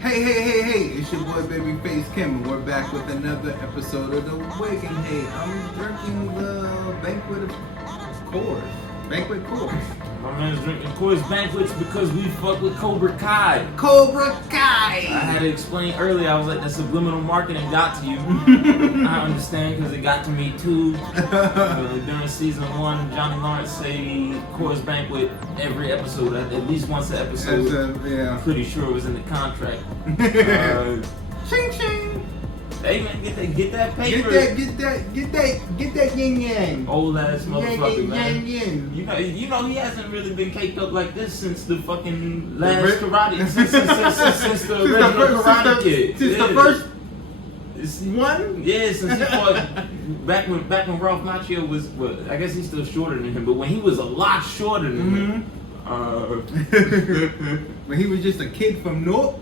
Hey, it's your boy Babyface Chem, and we're back with another episode of The Wig. And hey, I'm drinking the Banquet Coors. My man's drinking Coors Banquets because we fuck with Cobra Kai. Cobra Kai! I had to explain earlier, I was like, that subliminal marketing got to you. I understand because it got to me too. During season 1, Johnny Lawrence say Coors Banquet every episode, at least once an episode. Yeah. I'm pretty sure it was in the contract. Ching ching! Hey man, get that paper. Get that yin yang. Old ass motherfucker, Yang man. yin. You know he hasn't really been caked up like this since the fucking last karate, since the original Karate Kid. Since the first one? Yeah, since he fought back when Ralph Macchio was, well, I guess he's still shorter than him, but when he was a lot shorter than him. When he was just a kid from North.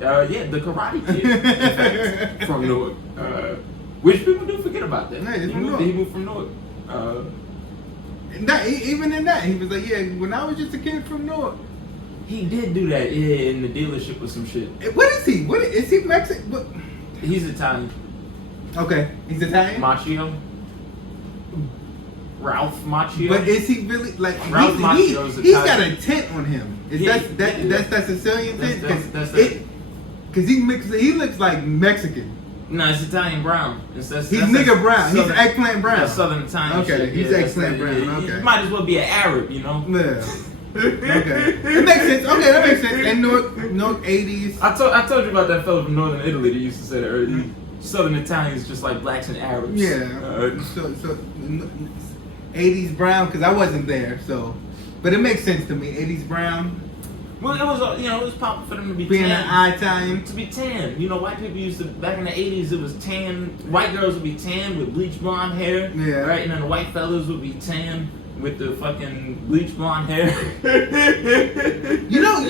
Yeah, the Karate Kid, in fact, from Newark. Which people do forget about that. Yeah, he moved from Newark. Even in that, he was like, yeah, when I was just a kid from Newark. He did do that, yeah, in the dealership or some shit. What is he? Is he Mexican? What? He's Italian. Okay, he's Italian? Macchio. Ralph Macchio. But is he really, like, Ralph Macchio's he's got Italian. a tint on him. That's that Sicilian tint? Because he looks like Mexican. No, it's Italian brown. He's nigga brown. He's eggplant brown. That's Southern Italian okay, shit. He's eggplant brown. Okay. He might as well be an Arab, you know? Yeah. Okay. It makes sense. Okay, that makes sense. And North 80s. I told you about that fellow from Northern Italy that used to say that earlier. Southern Italians just like blacks and Arabs. Yeah. So 80s brown, because I wasn't there, so. But it makes sense to me. 80s brown. Well, it was, it was popular for them to be being tan. an Italian. To be tan. You know, white people used to, back in the 80s, it was tan. White girls would be tan with bleach blonde hair. Yeah. Right? And then the white fellas would be tan with the fucking bleach blonde hair. you know,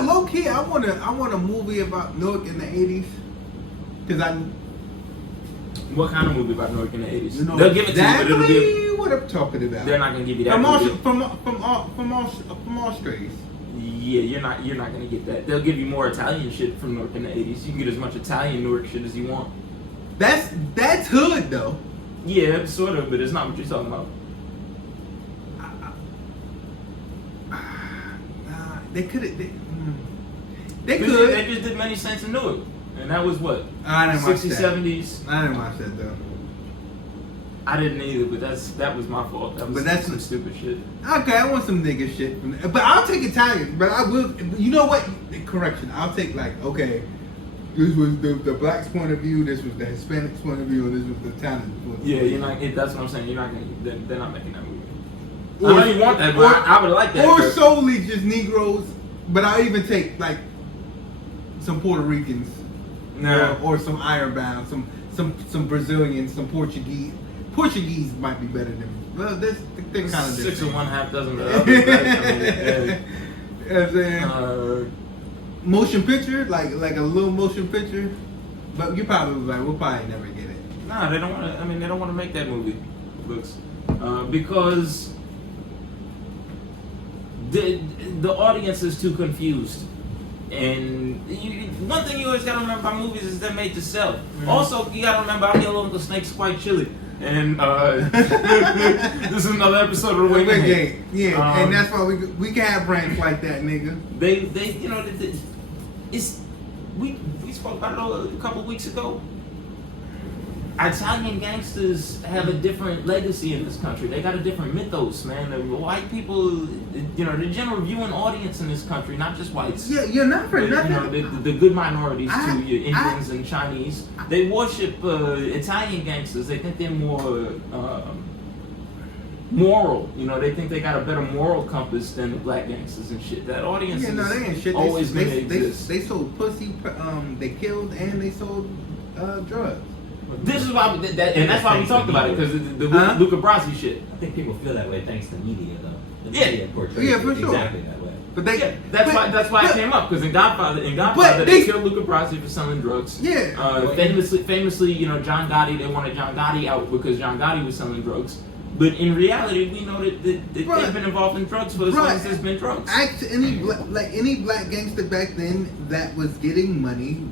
low key, I want a movie about Newark in the 80s. Because What kind of movie about Newark in the 80s? You know, they'll give it to you, but it'll be what I'm talking about. They're not gonna give you that movie. From Australia. Yeah, you're not gonna get that. They'll give you more Italian shit from Newark in the 80s. You can get as much Italian Newark shit as you want. That's hood though. Yeah, sort of, but it's not what you're talking about. They could. They could. They just did Many Saints in Newark, and that was what? I didn't watch 60s, that. 70s. I didn't watch that though. I didn't either, but that was my fault. That was some stupid shit. Okay, I want some nigga shit from that. But I'll take Italian. But I will. You know what? Correction. I'll take okay. This was the black's point of view. This was the Hispanic's point of view. And this was the Italian's point of view. Yeah, you're not. That's what I'm saying. You're not gonna. They're not making that movie. I know you want that, but I would like that. Or solely just Negroes. But I'll even take some Puerto Ricans. No. Or some Ironbound. Some Brazilians. Some Portuguese. Portuguese might be better than. Well, they're kind of 6 or 1/2 dozen of others. You know what I'm saying? Motion picture, like a little motion picture, but you probably we'll probably never get it. Nah, they don't want to. I mean, they don't want to make that movie, looks, because the audience is too confused. And one thing you always gotta remember about movies is they're made to sell. Mm-hmm. Also, you gotta remember our Yellow Uncle Snake's quite chilly. And this is another episode of the Wig Game. Yeah, and that's why we can have brands like that, nigga. We spoke about it a couple of weeks ago. Italian gangsters have a different legacy in this country. They got a different mythos, man. The white people, the general viewing audience in this country, not just whites. Yeah, you're not for nothing. The good minorities too, your Indians and Chinese. They worship Italian gangsters. They think they're more moral. They think they got a better moral compass than the black gangsters and shit. That audience they ain't shit. Always gonna exist. They sold pussy. They killed and they sold drugs. This is why, and that's why we talked about it, because the Luca Brasi shit. I think people feel that way thanks to media, though. The Yeah. media portrays Yeah, for it sure. exactly that way. But they, that's why it came up, because in Godfather they killed Luca Brasi for selling drugs. Yeah. Famously, John Gotti, they wanted John Gotti out because John Gotti was selling drugs. But in reality, we know that they've Bruh. been involved in drugs for as long as there's been drugs. Any black gangster back then that was getting money,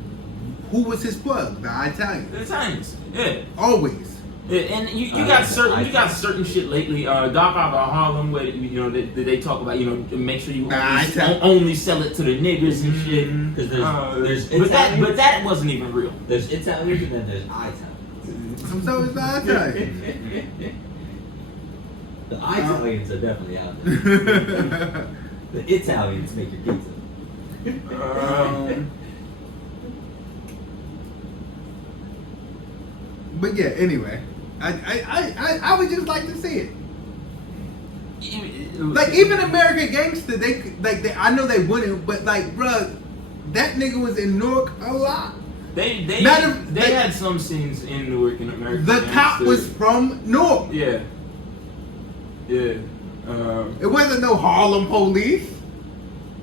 who was his plug? The Italian. The Italians, yeah. Always. Yeah, and you got certain shit lately. Godfather of Harlem, where they talk about make sure you only sell it to the niggas and shit. Because there's but that wasn't even real. There's Italians and then there's Italians. So it's the Italian. The Italians are definitely out there. The Italians make your pizza. But yeah, anyway, I would just like to see it. Like even American Gangster, I know they wouldn't, but like, bruh, that nigga was in Newark a lot. They had some scenes in Newark in American The Gangster. cop was from Newark. Yeah. Yeah. It wasn't no Harlem police.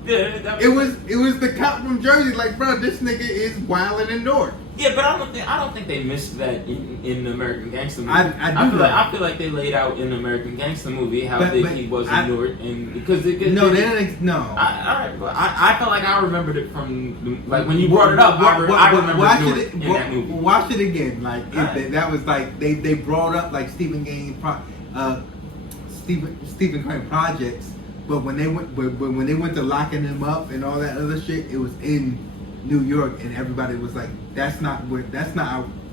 Yeah. It was the cop from Jersey. Like, bro, this nigga is wilding in Newark. Yeah, but I don't think they missed that in the American Gangster movie. I feel like they laid out in the American Gangster movie how big he was in Newark, and because they didn't. No. I felt like I remembered it from like when you brought it up. I remember Newark in that movie. Watch it again. Like that was like they brought up like Stephen Crane projects, but when they went to locking him up and all that other shit, it was in New York, and everybody was like, that's not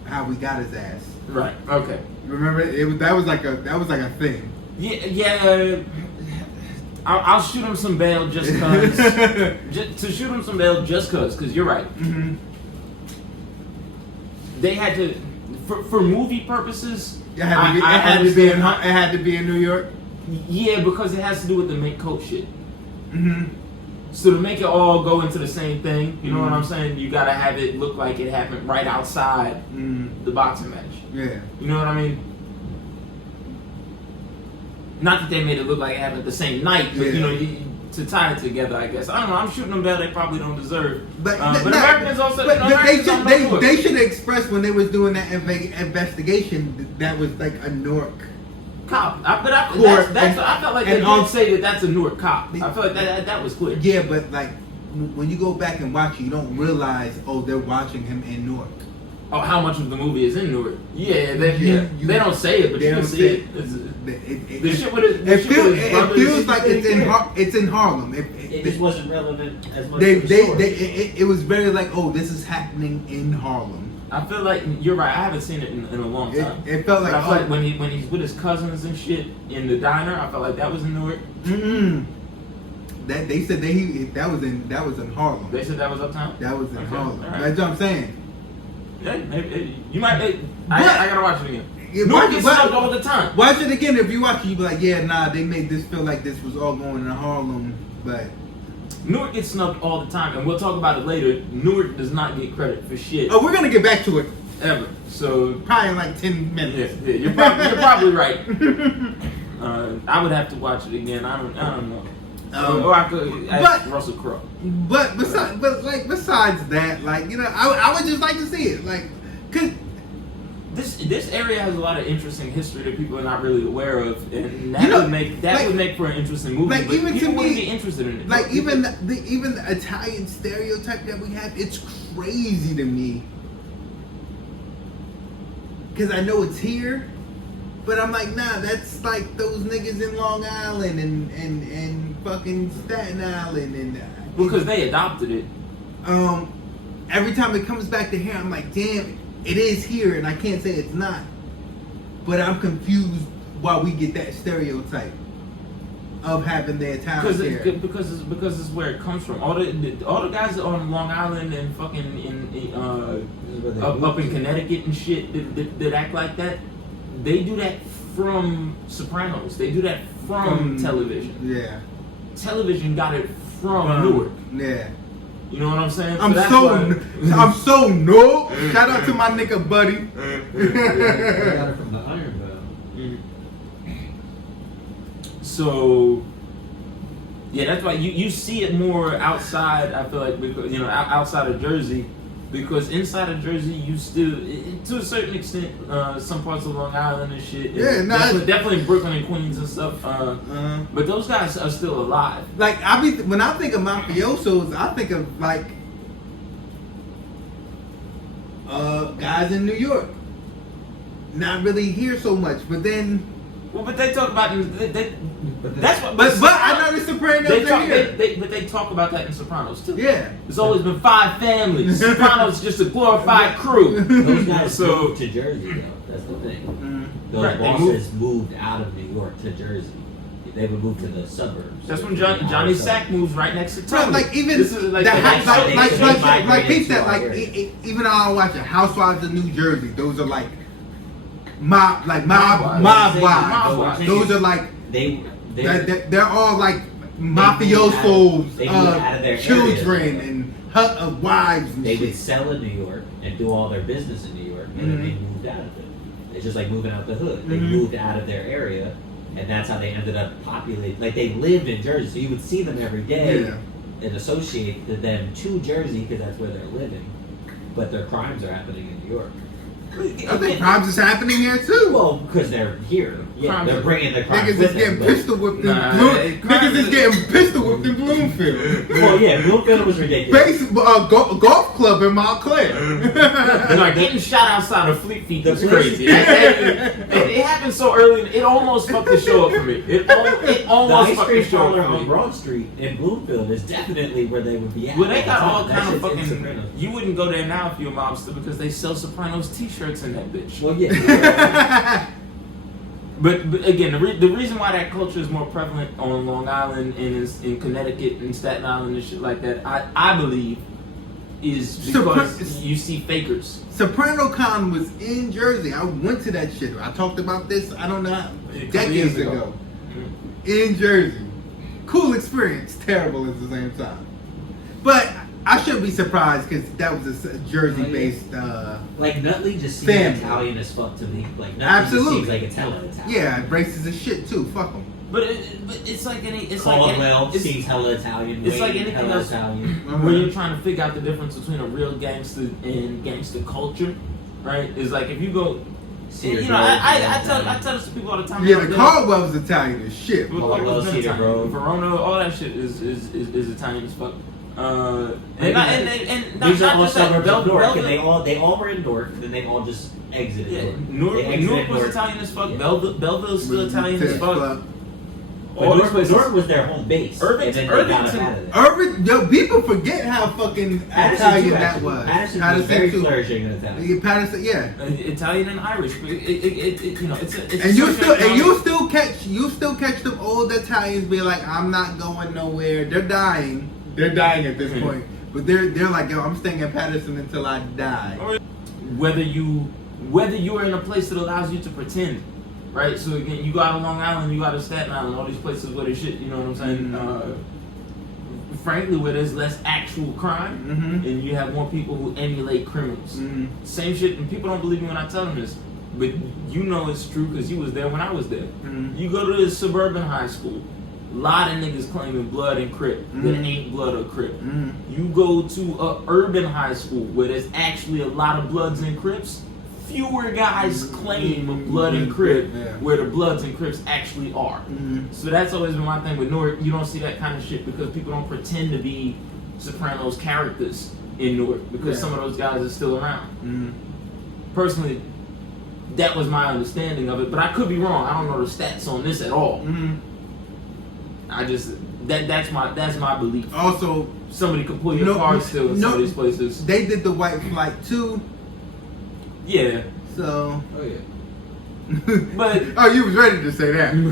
how we got his ass. Right. Okay. Remember, that was like a thing. Yeah. I'll shoot him some bail just cause. To shoot him some bail just cause you're right. Mm-hmm. They had to, for movie purposes. It had to be in New York. Yeah, because it has to do with the make coat shit. Mm-hmm. So to make it all go into the same thing, you know what I'm saying? You gotta have it look like it happened right outside the boxing match. Yeah. You know what I mean? Not that they made it look like it happened the same night, but to tie it together, I guess. I don't know. I'm shooting them bail they probably don't deserve. But Americans also. They should have expressed when they was doing that investigation that was like a Newark cop. I felt like they did say that that's a Newark cop. I feel like that was clear. Yeah, but like when you go back and watch it, you don't realize they're watching him in Newark. Oh, how much of the movie is in Newark? Yeah, they don't say it, but you can see it. It feels like it's in Harlem. It just wasn't relevant as much. It was very like, oh, this is happening in Harlem. I feel like you're right. I haven't seen it in a long time. It felt like, I feel like when he's with his cousins and shit in the diner, I felt like that was in Newark. That they said that was in Harlem. They said that was uptown. That was in Harlem. Right. That's what I'm saying. Yeah, you might. I gotta watch it again. Newark gets snubbed all the time. Watch it again. If you watch it, you be like, yeah, nah, they made this feel like this was all going in Harlem, but Newark gets snubbed all the time, and we'll talk about it later. Newark does not get credit for shit. Oh, we're gonna get back to it. Ever. So probably in like 10 minutes. Yeah, you're probably right. I would have to watch it again. I don't know. Or I could ask Russell Crowe. But besides that, like, you know, I would just like to see it, like, cause this area has a lot of interesting history that people are not really aware of, and that would make for an interesting movie. Like, but even people to wouldn't me, be interested in it. Like even the Italian stereotype that we have, it's crazy to me. Cause I know it's here, but I'm like, nah, that's like those niggas in Long Island and fucking Staten Island and because they adopted it. Every time it comes back to here, I'm like, damn, it is here, and I can't say it's not. But I'm confused why we get that stereotype of having the Italians here. Because it's where it comes from. All the guys on Long Island and fucking up in Connecticut and shit that act like that, they do that from Sopranos. They do that from television. Yeah. Television got it from Newark. Yeah. You know what I'm saying? I'm so no. Shout out to my nigga Buddy. I got it from the Iron Bell. So yeah, that's why you see it more outside. I feel like because outside of Jersey, Because inside of Jersey, you still, to a certain extent, some parts of Long Island and shit. Yeah, no, definitely Brooklyn and Queens and stuff. But those guys are still alive. Like when I think of mafiosos, I think of like guys in New York. Not really here so much, but then. Well, but they talk about that's what. But I know the Sopranos are here. But they talk about that in Sopranos too. Yeah. There's always been 5 families. Sopranos just a glorified crew. Those guys moved to Jersey, though. That's the thing. Those Right, bosses moved out of New York to Jersey. They would move to the suburbs. That's when Johnny Sack moves right next to Tony. Like even This is like peep that even though I watch Housewives of New Jersey, those are like mob wives. Those are like they're all like mafiosos, children and wives. And they shit. would sell in New York and do all their business in New York, and then they moved out of it. It's just like moving out the hood. They moved out of their area. And that's how they ended up populating. Like, they lived in Jersey, so you would see them every day and associate them to Jersey because that's where they're living. But their crimes are happening in New York. I think crimes is happening here too. Well, because they're here. Yeah, they're bringing the crimes Niggas with is getting them, pistol whipped in Niggas is getting pistol whipped in Bloomfield. Well, yeah, Bloomfield was ridiculous. Golf club in Montclair. Like getting shot outside of Fleet Feet is crazy. It happened so early. It almost fucked the show up for me. It almost fucked the show up for me. On Broad Street in Bloomfield is definitely where they would be at. Well, they got all kind of fucking. You wouldn't go there now if you're a mobster because they sell Sopranos T-shirts in that bitch. Well, yeah. But again, the reason why that culture is more prevalent on Long Island and in Connecticut and Staten Island and shit like that, I believe, is because you see fakers. Soprano Con was in Jersey. I went to that shit. I talked about this, I don't know, decades ago. In Jersey. Cool experience. Terrible at the same time. But I shouldn't be surprised because that was a Jersey-based like Nutley just seems family. Italian as fuck to me. Like Nutley Absolutely. just seems like Italian. Yeah, racist as shit too. Fuck them. But it's like it's Caldwell like seems hella Italian. It's Wade, like anything hella else Italian. where you're trying to figure out the difference between a real gangster and gangster culture, right? It's like if you go. You know, I tell this to people all the time. Yeah, the Caldwell was Italian as shit. Caldwell, Cedar Grove, Verona, all that shit is Italian as fuck. These are all suburbs of Newark, and they all were in Newark, and then they all just exited. Yeah, Newark. Newark was Italian as fuck. Yeah. Belleville's still Italian as fuck. Newark was their home base. People forget how fucking Italian that was. Patterson was very flourishing in Italian. Patterson, yeah. Italian and Irish, but it's and you still catch them old Italians being like, I'm not going nowhere. They're dying. They're dying at this point. But they're like, yo, I'm staying in Patterson until I die. Whether you are in a place that allows you to pretend. Right, so again, you go out of Long Island, you go out of Staten Island, all these places where there's shit, you know what I'm saying? Frankly, where there's less actual crime, and you have more people who emulate criminals. Same shit, and people don't believe me when I tell them this, but you know it's true because you was there when I was there. You go to this suburban high school, a lot of niggas claiming blood and Crip that ain't blood or Crip. You go to a urban high school where there's actually a lot of Bloods and Crips. Fewer guys claim blood and Crip where the Bloods and Crips actually are. So that's always been my thing with Newark. You don't see that kind of shit because people don't pretend to be Sopranos characters in Newark because some of those guys are still around. Personally, that was my understanding of it, but I could be wrong. I don't know the stats on this at all. I just that's my belief. Also, somebody could pull your card still in some of these places. They did the white flight too. Yeah. So. Oh yeah. But you was ready to say that. Well,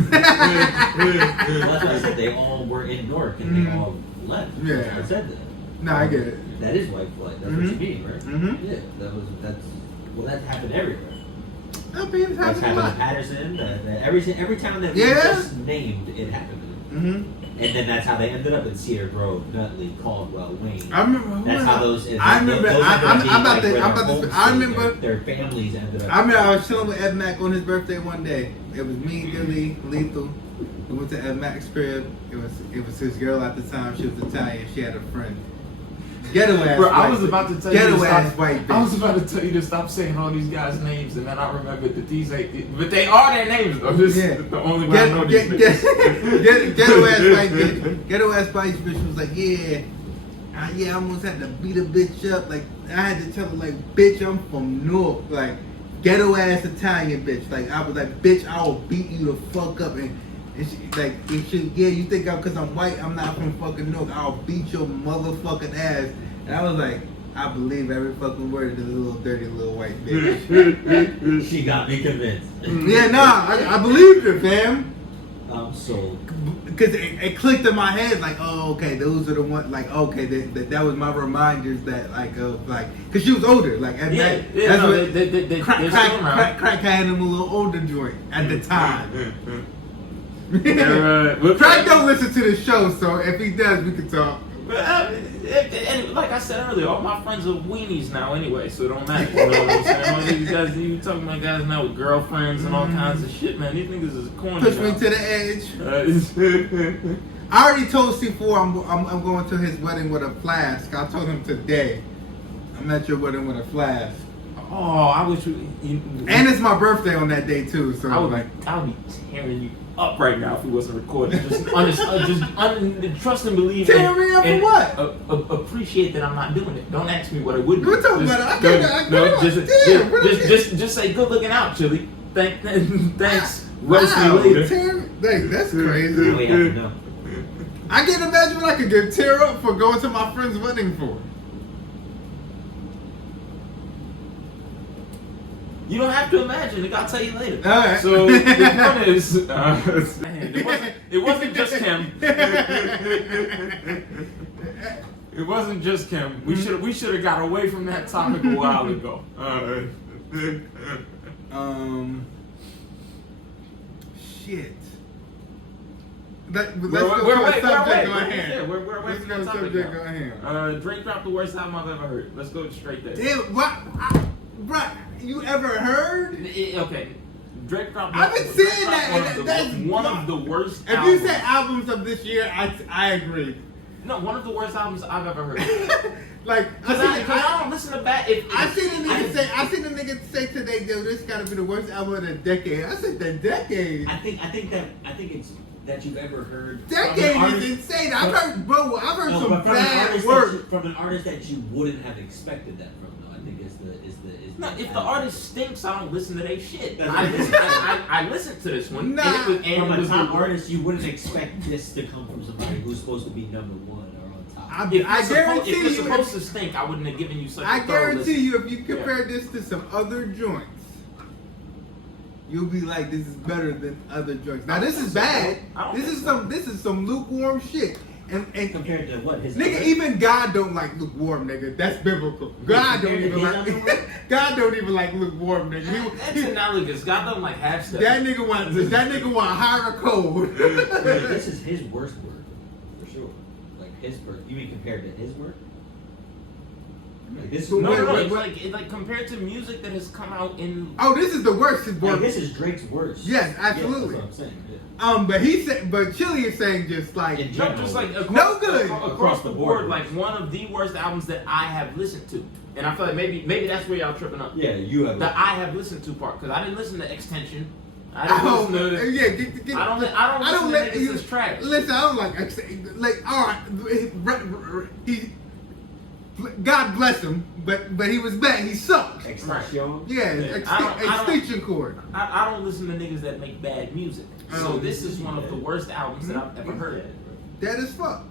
that's what I said. They all were in Newark and they all left. Yeah. I said that. No, I get it. That is white flight. That's what you mean, right? Yeah. That happened everywhere. That's happened in Patterson. Every town that we just named, it happened. And then that's how they ended up in Cedar Grove, Nutley, Caldwell, Wayne. I remember. That's how those. I remember. I remember. Their families ended up. I remember I was chilling with Ed Mack on his birthday one day. It was me, Dilly, Lethal. We went to Ed Mack's crib. It was his girl at the time. She was Italian. She had a friend. Ghetto ass. Bro, I white was bitch. about to tell you Ghetto to ass stop. white bitch. I was about to tell you to stop saying all these guys' names, and then I remembered that these ain't. But they are their names though. This is the only way I know these niggas. Ghetto ass white bitch. Ghetto ass white bitch was like, yeah, I almost had to beat a bitch up. Like I had to tell her like, bitch, I'm from North. Like ghetto ass Italian bitch. Like I was like, bitch, I will beat you the fuck up. And she, like, and she, yeah, you think because I'm white, I'm not from fucking North. I'll beat your motherfucking ass. And I was like, I believe every fucking word of this little dirty little white bitch. She got me convinced. Yeah, nah, I believed her, fam. I'm sold. Because it clicked in my head, like, oh, okay, those are the ones, like, okay, that was my reminders that, like, of, like, because she was older, like, at that, that's no, what, they're still around. crack had him a little older joint at the time. Right. Crack don't listen to the show, so if he does, we can talk. And like I said earlier, all my friends are weenies now anyway, so it don't matter. You know what I'm saying? All these guys, you talking about guys now with girlfriends and all kinds of shit, man. These niggas is corny. Push now. me to the edge. I already told C4 I'm going to his wedding with a flask. I told him today, I'm at your wedding with a flask. Oh, I wish you. And it's my birthday on that day too, so I would like, be tearing you up right now if he wasn't recording. Trust and believe. Tear me up for what? Appreciate that I'm not doing it. Don't ask me what I would do. We're talking about it. Just say good looking out, Chili. Thanks. Wow, Roast me later. That's We crazy. have to know. I can't imagine what I could get tear up for going to my friend's wedding for. You don't have to imagine. Nigga, I'll tell you later. All right. So the point is, it wasn't just Chem. It wasn't just Chem. We should have got away from that topic a while ago. Shit. Let's go to a subject on hand. Yeah, we're away Let's from go that to topic subject now. on hand. Drake dropped the worst album I've ever heard. Let's go straight there. Damn, what? Bruh, you ever heard? Okay. Drake dropped. I've been Drake saying dropped that, and that's one of the worst. If albums. you said albums of this year, I agree. No, one of the worst albums I've ever heard. Like, Because I don't listen to bad. I seen the nigga say today, yo, this gotta be the worst album of the decade. I said the decade. I think it's that you've ever heard. Decade is insane. I've heard some bad work. From an artist that you wouldn't have expected that from. Though I think is the. No, if the artist stinks, I don't listen to their shit. That's I listened to this one. Nah. And From it a was top the artist, you wouldn't expect this to come from somebody who's supposed to be number one or on top. I guarantee if you, it's supposed to stink, I wouldn't have given you such I a thorough guarantee listen. you, if you compare this to some other joints, you'll be like, this is better than other joints. Now this is bad. This is some lukewarm shit. And Compared to what his nigga, even God don't like lukewarm, nigga. That's biblical. God don't even like lukewarm, nigga. That's analogous. God don't like half steps. That nigga want higher code. This is his worst work, for sure. Like his work. You mean compared to his work? Like this. No, Wait. it's like compared to music that has come out in. Oh, this is the worst. His Like, work. this is Drake's worst. Yes, absolutely. Yeah, that's what I'm saying. Yeah. But Chili is saying just like In No, general. just like No good. across the board, like one of the worst albums that I have listened to, and I feel like maybe that's where y'all tripping up. Yeah, you have. The I have listened to part, because I didn't listen to Extension. I didn't listen to. yeah. I don't let niggas is trash. Listen, I don't like all right. He God bless him, but he was bad. He sucked. Extension. Yeah, Extinction Cord. I don't listen to niggas that make bad music. So this is one of the worst albums that I've ever heard. That is fuck.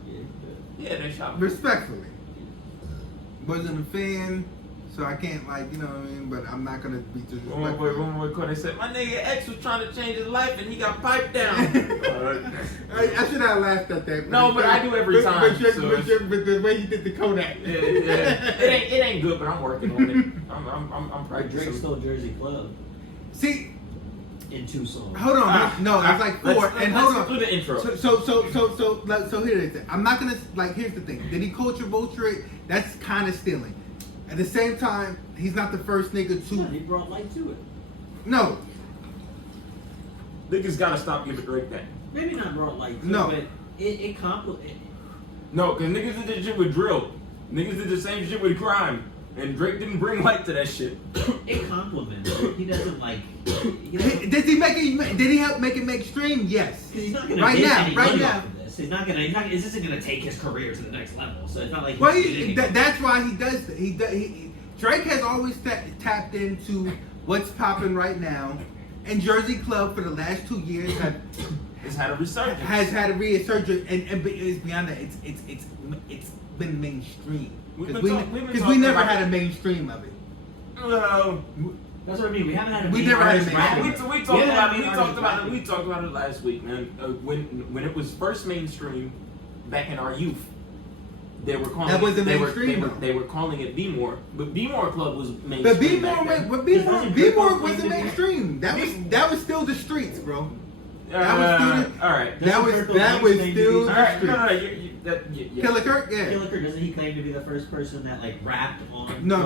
Yeah, they shot. Respectfully, wasn't a fan, so I can't you know what I mean. But I'm not gonna be disrespectful. One more call. They said my nigga X was trying to change his life and he got piped down. I should have laughed at that. No, but I do every time. But the way he did the Kodak. Yeah. It ain't good, but I'm working on it. I'm practicing. Drake stole Jersey Club See, in 2 songs. hold on. No, it's like 4. Hold on. Do the intro. So here it is. I'm not gonna Here's the thing. Did he culture vulture it? That's kind of stealing. At the same time, he's not the first nigga to. Yeah, he brought light to it. No. Niggas gotta stop giving Drake that. Maybe not brought light to No. it, but it complicated. No, because niggas did that shit with drill. Niggas did the same shit with crime, and Drake didn't bring light to that shit. It compliments it. He doesn't like. He doesn't, Did he make it? Did he help make it mainstream? Yes. he's not gonna Right get now, any right money now. off of this. He's not gonna. This isn't gonna take his career to the next level. So it's not like. Well, he's that's why he does. Drake has always tapped into what's popping right now, and Jersey Club for the last 2 years It's had a resurgence. has had a resurgence, and it's beyond that. It's been mainstream because we never had a mainstream of it. Well, That's what I mean. We haven't had. We never had a artist mainstream. rapping. we talked about it last week, man. When it was first mainstream, back in our youth, they were calling That wasn't they mainstream, were, though. they were calling it B-more, but B-more Club was mainstream. But B back then. more wasn't mainstream. That was still the streets, bro. That was still all right. That was still All the right, streets. yeah. Killer Kirk, yeah. Killer Kirk, doesn't he claim to be the first person that like rapped on? No.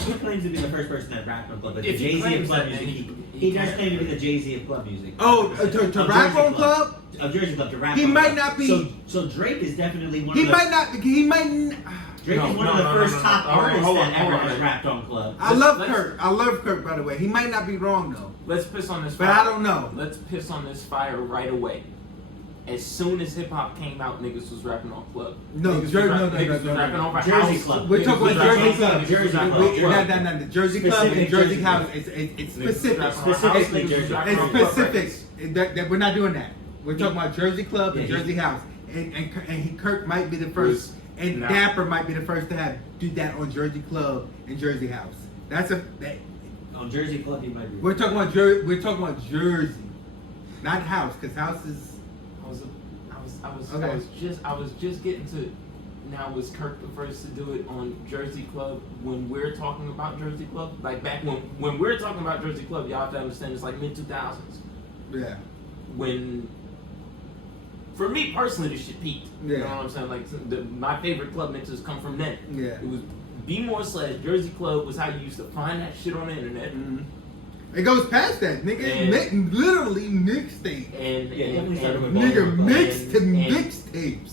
He claims to be the first person that rapped on club. Like the If he Jay-Z of claims club that, music. then He does claim to be the Jay-Z of club music. Oh, to Of rap Jersey on club? Of Jersey Club to rap. He on might club. not be- So Drake is definitely one He of the. might not. He might. Drake No, is one no, of the no, first no, no, top no. Hold on, artists hold on, that ever hold on, has man. rapped on club. I love let's- Kirk. I love Kirk, by the way. He might not be wrong though, Let's piss on this but fire. I don't know. Let's piss on this fire right away. As soon as hip hop came out, niggas was rapping on club. No, Niggas was Jer- rap- no, niggas was no, rapping no. over Jersey house. Club. We're Niggas talking was about rapping Jersey on Club. Niggas was Jersey rapping Club. on club. No. The Jersey Club and Specific Jersey Jersey House. Club. It's Niggas specific. was rapping on Specifically house, niggas was Jersey. rapping It's on club specific. records. That we're not doing that. We're talking about Jersey Club and Yeah, Jersey House, and Kirk might be the first, and Nah. Dapper might be the first to have do that on Jersey Club and Jersey House. That's On Jersey Club, he might be. we're talking about Jersey, not House, because House is. Okay. I was just getting to. Now was Kirk the first to do it on Jersey Club? When we're talking about Jersey Club, like back when we're talking about Jersey Club, y'all have to understand it's like mid 2000s. Yeah. When, for me personally, this shit peaked. You know Yeah. what I'm saying? Like my favorite club mixes come from then. Yeah. It was B-more / Jersey Club was how you used to find that shit on the internet. Mhm. It goes past that, nigga. And- Literally mixtape. And Yeah, definitely started with Nigga, Baltimore mixtapes.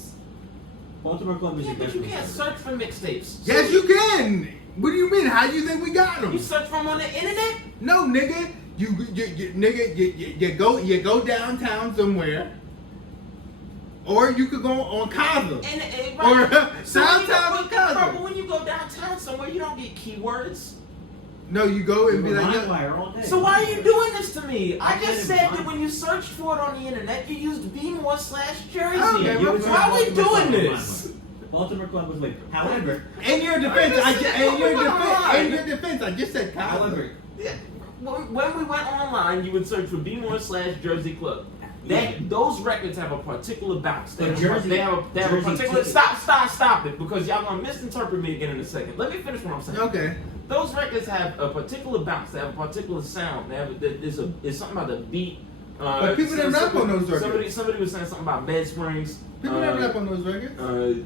Baltimore Club Yeah, music. but you definitely can't started. search for mixtapes. Yes, you can. What do you mean? How do you think we got them? You search for them on the internet? No, nigga. You go downtown somewhere, or you could go on Kaza. And Or so when you downtown go, because bro, of- but when you go downtown somewhere, you don't get keywords. No, you go and be like, yo, LimeWire all day. So why are you doing this to me? I I just didn't said mind. that when you searched for it on the internet, you used B-more / Jersey. Okay, You was why are we Baltimore Club doing on this? LimeWire. Baltimore Club was like, however, in your defense, in your defense, I just said Kaza. however, Yeah. When we went online, you would search for B-more / Jersey Club. Those records have a particular bounce. They But have, Jersey- they have a Jersey particular. too. Stop it, because y'all gonna misinterpret me again in a second. Let me finish what I'm saying. Okay. Those records have a particular bounce. They have a particular sound. They have there's something about the beat. But people didn't rap on those records. Somebody was saying something about Bed Springs. People never rap on those records.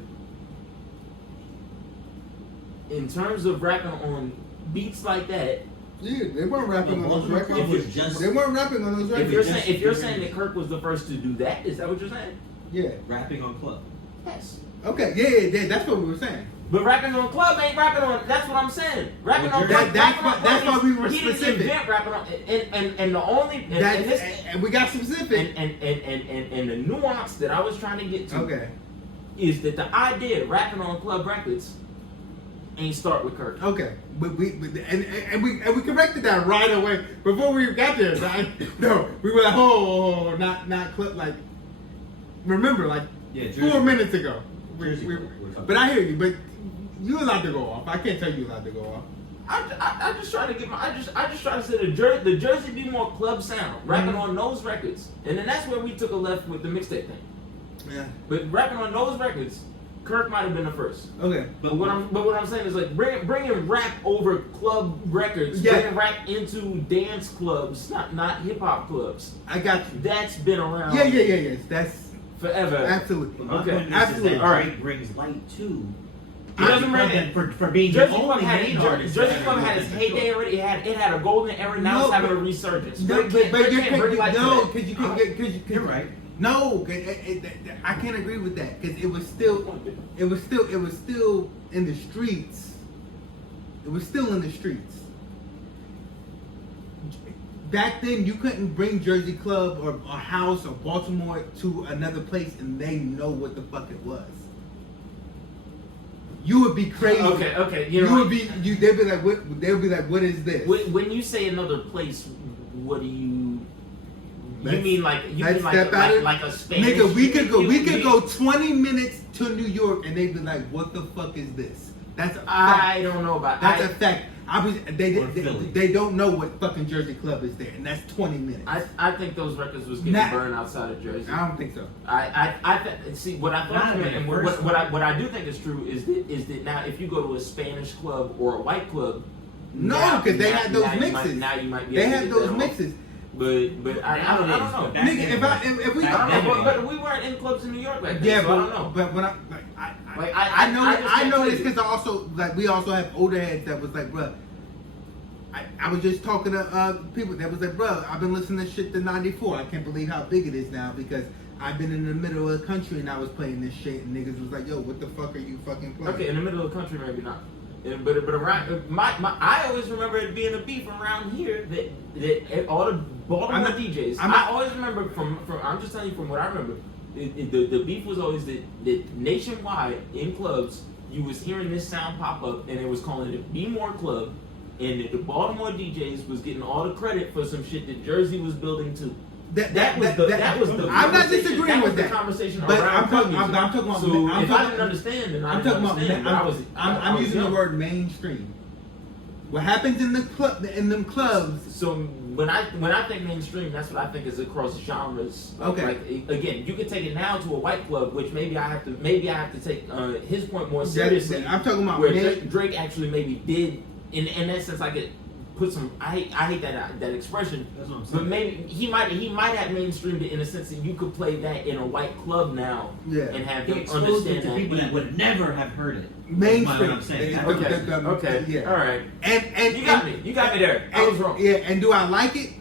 In terms of rapping on beats like that, Yeah, they weren't rapping on those Baltimore Club was records. just They weren't rapping on those if records. you're saying that Kirk was the first to do that, is that what you're saying? Yeah. rapping on club. Yes. Okay. Yeah. That's what we were saying. But rapping on club ain't rapping on. That's what I'm saying. Rapping Well, on that- club. that's rapping why- on that's club why we is- were he specific. didn't invent rapping on. And the only and this And we got specific. and the nuance that I was trying to get to Okay. is that the idea of rapping on club records ain't start with Kirk. Okay. We corrected that right away before we got there. Right? No, we were like, oh, not clip like. Remember, like Yeah, 4 minutes ago. Jersey Club, we're talking But I hear you. But you allowed to go off. I can't tell you allowed to go off. I just try to get my I just try to say the Jersey B-more club sound rapping on those records, and then that's where we took a left with the mixtape thing. Yeah. But rapping on those records, Kirk might have been the first. Okay. But what I'm saying is like bringing rap over club records, Yeah. bringing rap into dance clubs, not hip hop clubs. I got you. That's been around. Yeah. That's forever. absolutely. But my Okay, point is absolutely. that All right. Drake brings light to. He doesn't Jersey bring Club for being Jersey the Club only had main artist. Jersey that Club ever had did its that heyday show. already. It had a golden era. Now No, it's having a but- resurgence. No, Drake but can't you're bring light to no, that. because you can't. You're right. No, I can't agree with that because it was still in the streets. It was still in the streets. Back then, you couldn't bring Jersey Club or House or Baltimore to another place and they know what the fuck it was. You would be crazy. Okay. They'd be like, what? They'd be like, what is this? When you say another place, what do you? Let's- You mean like a Spanish? Nigga, we could go 20 minutes to New York and they'd be like, what the fuck is this? That's a fact. I don't know about. That's a fact. Philly. They don't know what fucking Jersey Club is there, and that's 20 minutes. I think those records was getting burned outside of Jersey. I don't think so. See what I thought, and what I do think is true is that now if you go to a Spanish club or a white club, No, because they had those mixes. Now you might be. They able to had get those that mixes. But I don't know. Back Nigga, then, if we, I don't know, then, but we weren't in clubs in New York back then. yeah, so I don't know. but when I I know just this because we also have older heads that was like, bruh. I was just talking to people that was like, bruh, I've been listening to shit to '94. I can't believe how big it is now because I've been in the middle of the country and I was playing this shit and niggas was like, yo, what the fuck are you fucking playing? Okay, in the middle of the country, maybe not. But around I always remember it being a beef around here that all the Baltimore DJs. I always remember from I'm just telling you from what I remember. The beef was always that nationwide in clubs you was hearing this sound pop up and it was calling it Be More Club, and that the Baltimore DJs was getting all the credit for some shit that Jersey was building too. That was the. I'm not disagreeing with that. The conversation but around I'm talking about. So I'm if I didn't understand, then I I'm didn't talking understand. about. But I'm using young. the word mainstream. What happens in the club, in them clubs? So when I think mainstream, that's what I think is across genres. Okay. Like again, you can take it now to a white club, which maybe I have to take his point more seriously. I'm talking about where Drake actually maybe did in that sense. I could put some. I hate that expression. That's what I'm saying. But maybe he might have mainstreamed it in a sense that you could play that in a white club now and have He them exposed it understand to that. people that would never have heard it. Mainstream. That's what I'm saying. Okay. Yeah. All right. And You got me there. I was wrong. Yeah. And do I like it?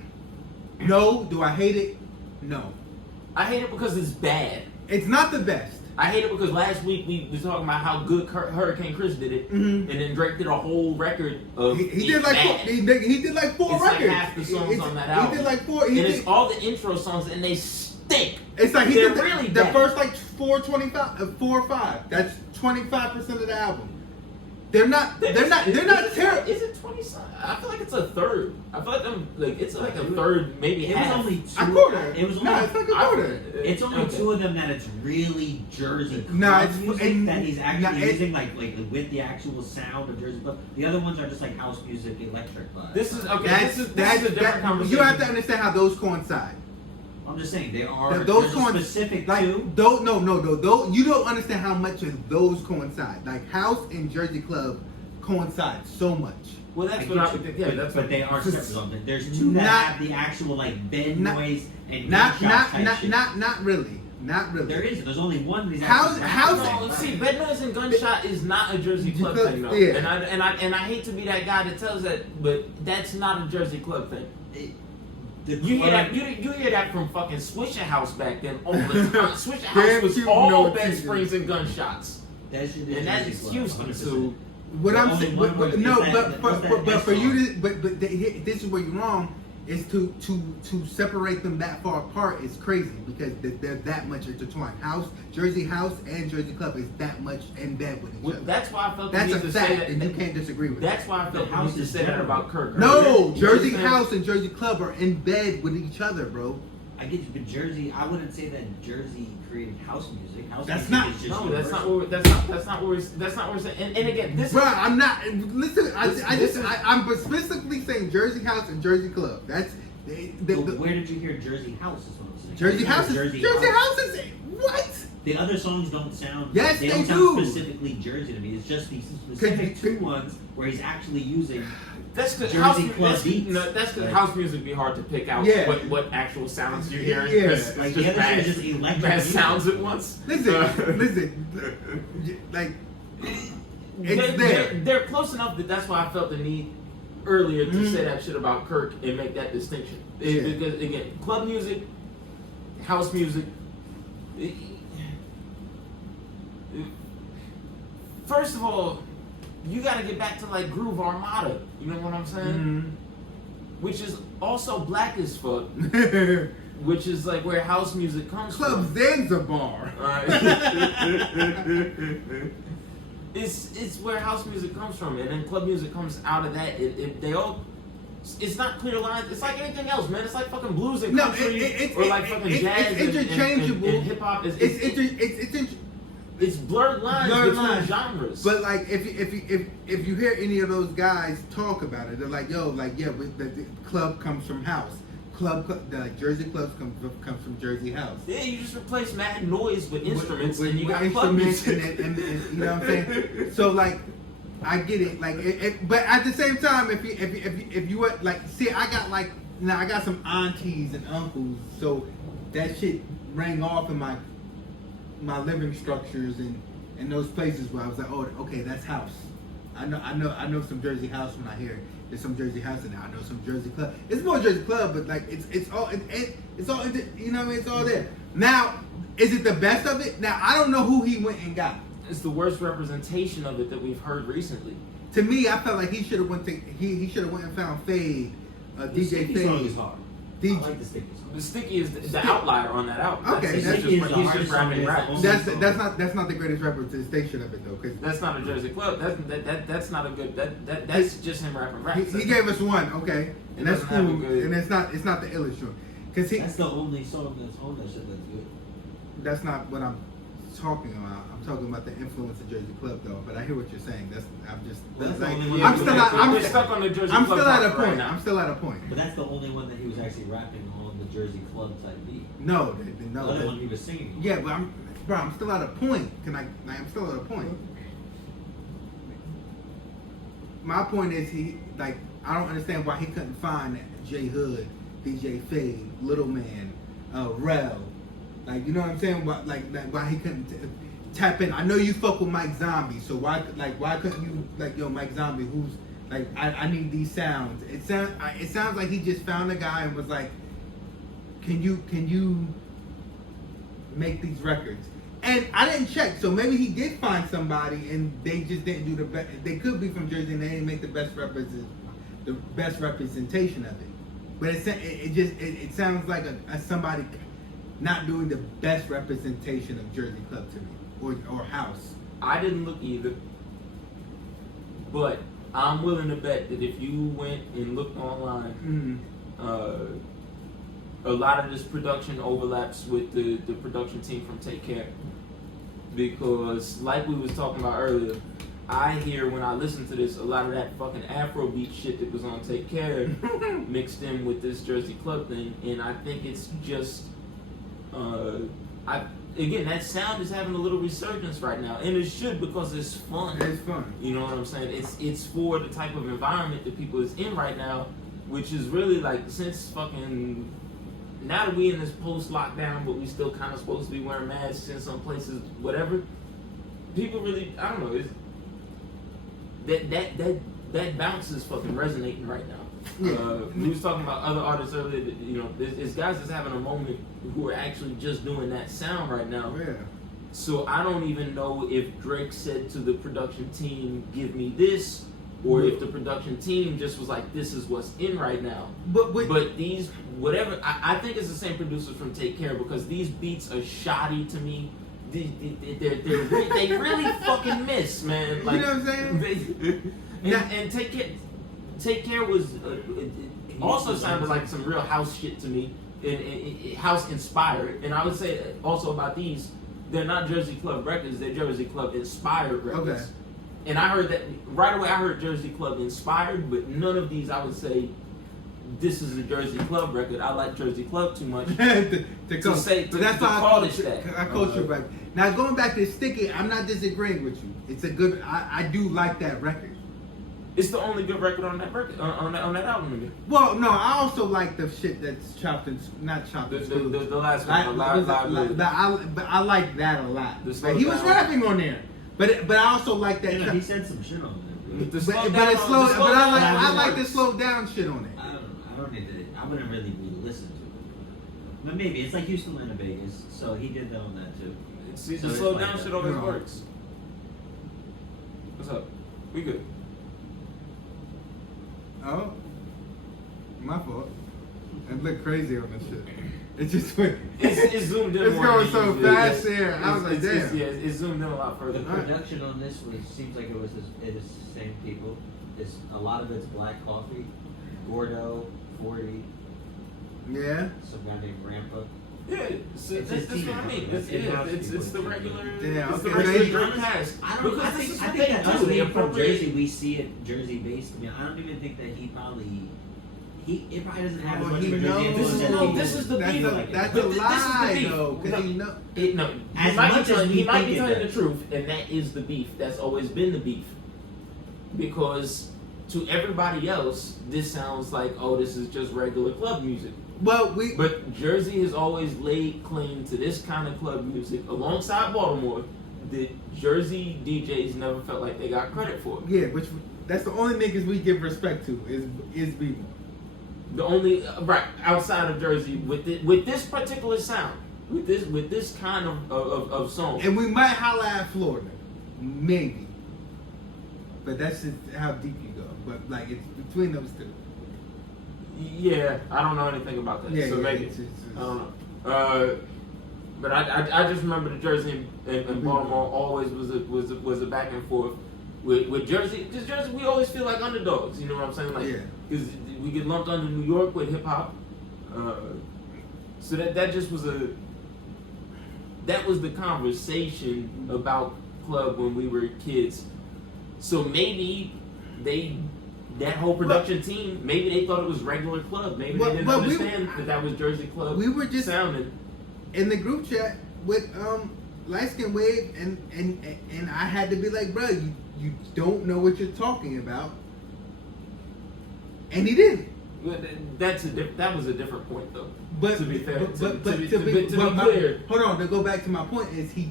No. Do I hate it? No. I hate it because it's bad. It's not the best. I hate it because last week we was talking about how good Hurricane Chris did it, Mhm. and then Drake did a whole record of He did like bad. he did like 4 It's records. like half the songs on that album. He did like 4. and it's all the intro songs, and they stink. It's like he They're did really the bad. first like 4 or 5. That's 25% of the album. They're not terrible. Is it 20? I feel like it's a third. I feel like it's like a third, maybe It half. was only two. A quarter. It was only. No, it's like a quarter. It's only Okay. two of them that it's really Jersey club No, it's- music and- that he's actually no, it- using, like with the actual sound of Jersey club. The other ones are just like house music, electric vibe. This is okay. That's this is a different conversation. you have to understand how those coincide. I'm just saying they are. Those There's a specific like to. those those you don't understand how much of those coincide. Like House and Jersey Club coincide so much. Well, that's I what I get would you, think. Yeah, but, that's but what they are separate. Something. There's two that Not- have the actual like bend not- noise and Not gunshot type shit. not really. Not really. There isn't. There's only one. Of these House- actually house- No, see, bed noise and gunshot is not a Jersey club Because- thing, though. yeah. And I hate to be that guy that tells that, but that's not a Jersey club thing. The You hear club- that? You hear that from fucking Swisher House back then all the time. Swisher Damn, House was you know all what bed you springs and gunshots, That shit is and that's Jersey club, Houston. 100%. So What The I'm only saying, one was- no, is that- was that but for song. you to, this is where you're wrong. Is to separate them that far apart is crazy because they're that much intertwined. Jersey House and Jersey Club is that much in bed with each other. that's why I felt That's the a need to fact, say and you that. can't disagree with That's why I felt The the house need to is say that general. about Kirk. No, You Jersey understand? House and Jersey Club are in bed with each other, bro. I get you, but Jersey. I wouldn't say that Jersey created house music. House That's music not- is just No, that's not universal. what that's not what we're saying. And again, this Bro, I'm not. Listen, This is- I'm specifically saying Jersey House and Jersey Club. That's But where did you hear Jersey House? Is what I'm saying. Jersey House is Jersey House is what? The other songs don't sound. Yes, they they don't do. sound specifically Jersey to me. It's just these specific two ones where he's actually using. That's because Jersey house, club that's, beats. no, that's 'cause Like- house music be hard to pick out Yeah. what actual sounds you're hearing. Yeah. 'Cause Like it's the just other shit bad, is just electric bad music. sounds at once. Listen, like it's there. They're close enough that that's why I felt the need earlier to Mhm. say that shit about Kirk and make that distinction. Yeah. Because again, club music, house music. first of all, you got to get back to like Groove Armada. You know what I'm saying? Mm-hmm. Which is also black as fuck. Which is like where house music comes Club from. Zanzibar. Alright. It's where house music comes from, and then club music comes out of that. It's not clear lines. It's like anything else, man. It's like fucking blues and country, or like fucking jazz. It's interchangeable. And hip hop. It's blurred lines between genres. But like, if you hear any of those guys talk about it, they're like, yo, like yeah, the club comes from house. Like Jersey clubs comes from Jersey house. Yeah, you just replace mad noise with instruments, with and you got club music. and you know what I'm saying. So like, I get it. Like, but at the same time, if you were like, see, I got some aunties and uncles, so that shit rang off in my living structures and those places where I was like, oh, okay, that's house. I know some Jersey house when I hear it. There's some Jersey house in there. I know some Jersey club. It's more Jersey club, but like it's all you know. It's all there. Now, is it the best of it? Now I don't know who he went and got. It's the worst representation of it that we've heard recently. To me, I felt like he should have went and found Fade, DJ Fade. Song is hard. I like the Sticky song. The Sticky is the outlier on that album. Okay, he's just rapping raps. That's not the greatest representation of it though, because that's not a Jersey club. That's not a good. That's just him rapping raps. He gave us one, okay, and that's cool, and it's not the illest one, because that's the only song that's on that shit that's good. That's not what I'm talking about. I'm talking about the influence of Jersey club though. But I hear what you're saying. I'm stuck on the Jersey club. I'm still at a point. Right now. I'm still at a point. But that's the only one that he was actually rapping on the Jersey club type beat. No. The other one he was singing. Yeah, but I'm still at a point. I'm still at a point. My point is I don't understand why he couldn't find J Hood, DJ Fade, Little Man, Rel. Like, you know what I'm saying? Why he couldn't tap in? I know you fuck with Mike Zombie, so why couldn't you like, yo, Mike Zombie, who's like, I need these sounds. It sounds like he just found a guy and was like, can you make these records? And I didn't check, so maybe he did find somebody and they just didn't do the best. They could be from Jersey and they didn't make the best representation of it. But it sounds like a somebody not doing the best representation of Jersey club to me, or house. I didn't look either, but I'm willing to bet that if you went and looked online, a lot of this production overlaps with the production team from Take Care, because like we was talking about earlier, I hear when I listen to this a lot of that fucking Afrobeat shit that was on Take Care mixed in with this Jersey club thing, and I think it's just again, that sound is having a little resurgence right now, and it should, because it's fun. It's fun. You know what I'm saying? It's for the type of environment that people is in right now, which is really like, since fucking, now that we in this post-lockdown, but we still kind of supposed to be wearing masks in some places, whatever. People really, I don't know. That bounce is fucking resonating right now. Yeah. We was talking about other artists earlier. That, you know, there's guys that's having a moment who are actually just doing that sound right now. Yeah. So I don't even know if Drake said to the production team, "Give me this," or if the production team just was like, "This is what's in right now." But these, whatever, I think it's the same producers from Take Care, because these beats are shoddy to me. They really fucking miss, man. Like, you know what I'm saying? And Take Care was also sounded like some real house shit to me, and house inspired. And I would say also about these, they're not Jersey Club records; they're Jersey Club inspired records. Okay. And I heard that right away. I heard Jersey Club inspired, but none of these I would say this is a Jersey Club record. I like Jersey Club too much to say. But that's why I coach you back. Now going back to Sticky, I'm not disagreeing with you. It's a good. I do like that record. It's the only good record on that record on that album to me. Well, no, I also like the shit that's chopped and not chopped. The last one, but I like that a lot. Like, he was rapping on there, but I also like that. He said some shit on there. But I like the slow down shit on it. I don't need to. I wouldn't really listen to it. But maybe it's like Houston, Atlanta, Vegas. So he did that on that too. See, the slow down shit always works. What's up? We good. Oh, my fault. It looked crazy on this shit. It just went. It's zoomed in. It's more going than so usual. fast here. I was like, damn. It's zoomed in a lot further. The production on this seems like it was the same people. It's a lot of it's black coffee, Gordo, 40, Yeah. some guy named Rampa. Yeah, so It's that's his what I team. mean. It's in-house It's the people. regular. Yeah, it's the okay. regular So drum cast. I Because think this is I what think they that do. us They being from appropriate- Jersey, we see it Jersey based. I mean, I don't even think that it probably doesn't have as much of a He Jersey knows. influence as no, people. this is the That's beef. a, Like that's it. a But this is the lie, beef. though. Because he know. No, As he much might as be telling, we he might think be it telling the does. truth, and that is the beef. That's always been the beef. Because to everybody else, this sounds like, oh, this is just regular club music. Well, But Jersey has always laid claim to this kind of club music alongside Baltimore that Jersey DJs never felt like they got credit for. yeah, that's the only niggas we give respect to is B-Boy. The only right outside of Jersey with this particular sound, with this kind of song. And we might holla at Florida, maybe. But that's just how deep you go. But like it's between those two. Yeah, I don't know anything about that. Yeah, so yeah, maybe it's- I don't know. But I just remember the Jersey and Baltimore always was a back and forth. With Jersey, just Jersey, we always feel like underdogs. You know what I'm saying? Like, Yeah. because we get lumped under New York with hip hop. So that just was that was the conversation about club when we were kids. So maybe that whole production team, maybe they thought it was regular club. Maybe they didn't understand that was Jersey club. We were just sounding in the group chat with Light Skin Wave, and I had to be like, bro, you don't know what you're talking about, and he didn't. that was a different point though. But to be fair, to be but clear, hold on. To go back to my point is he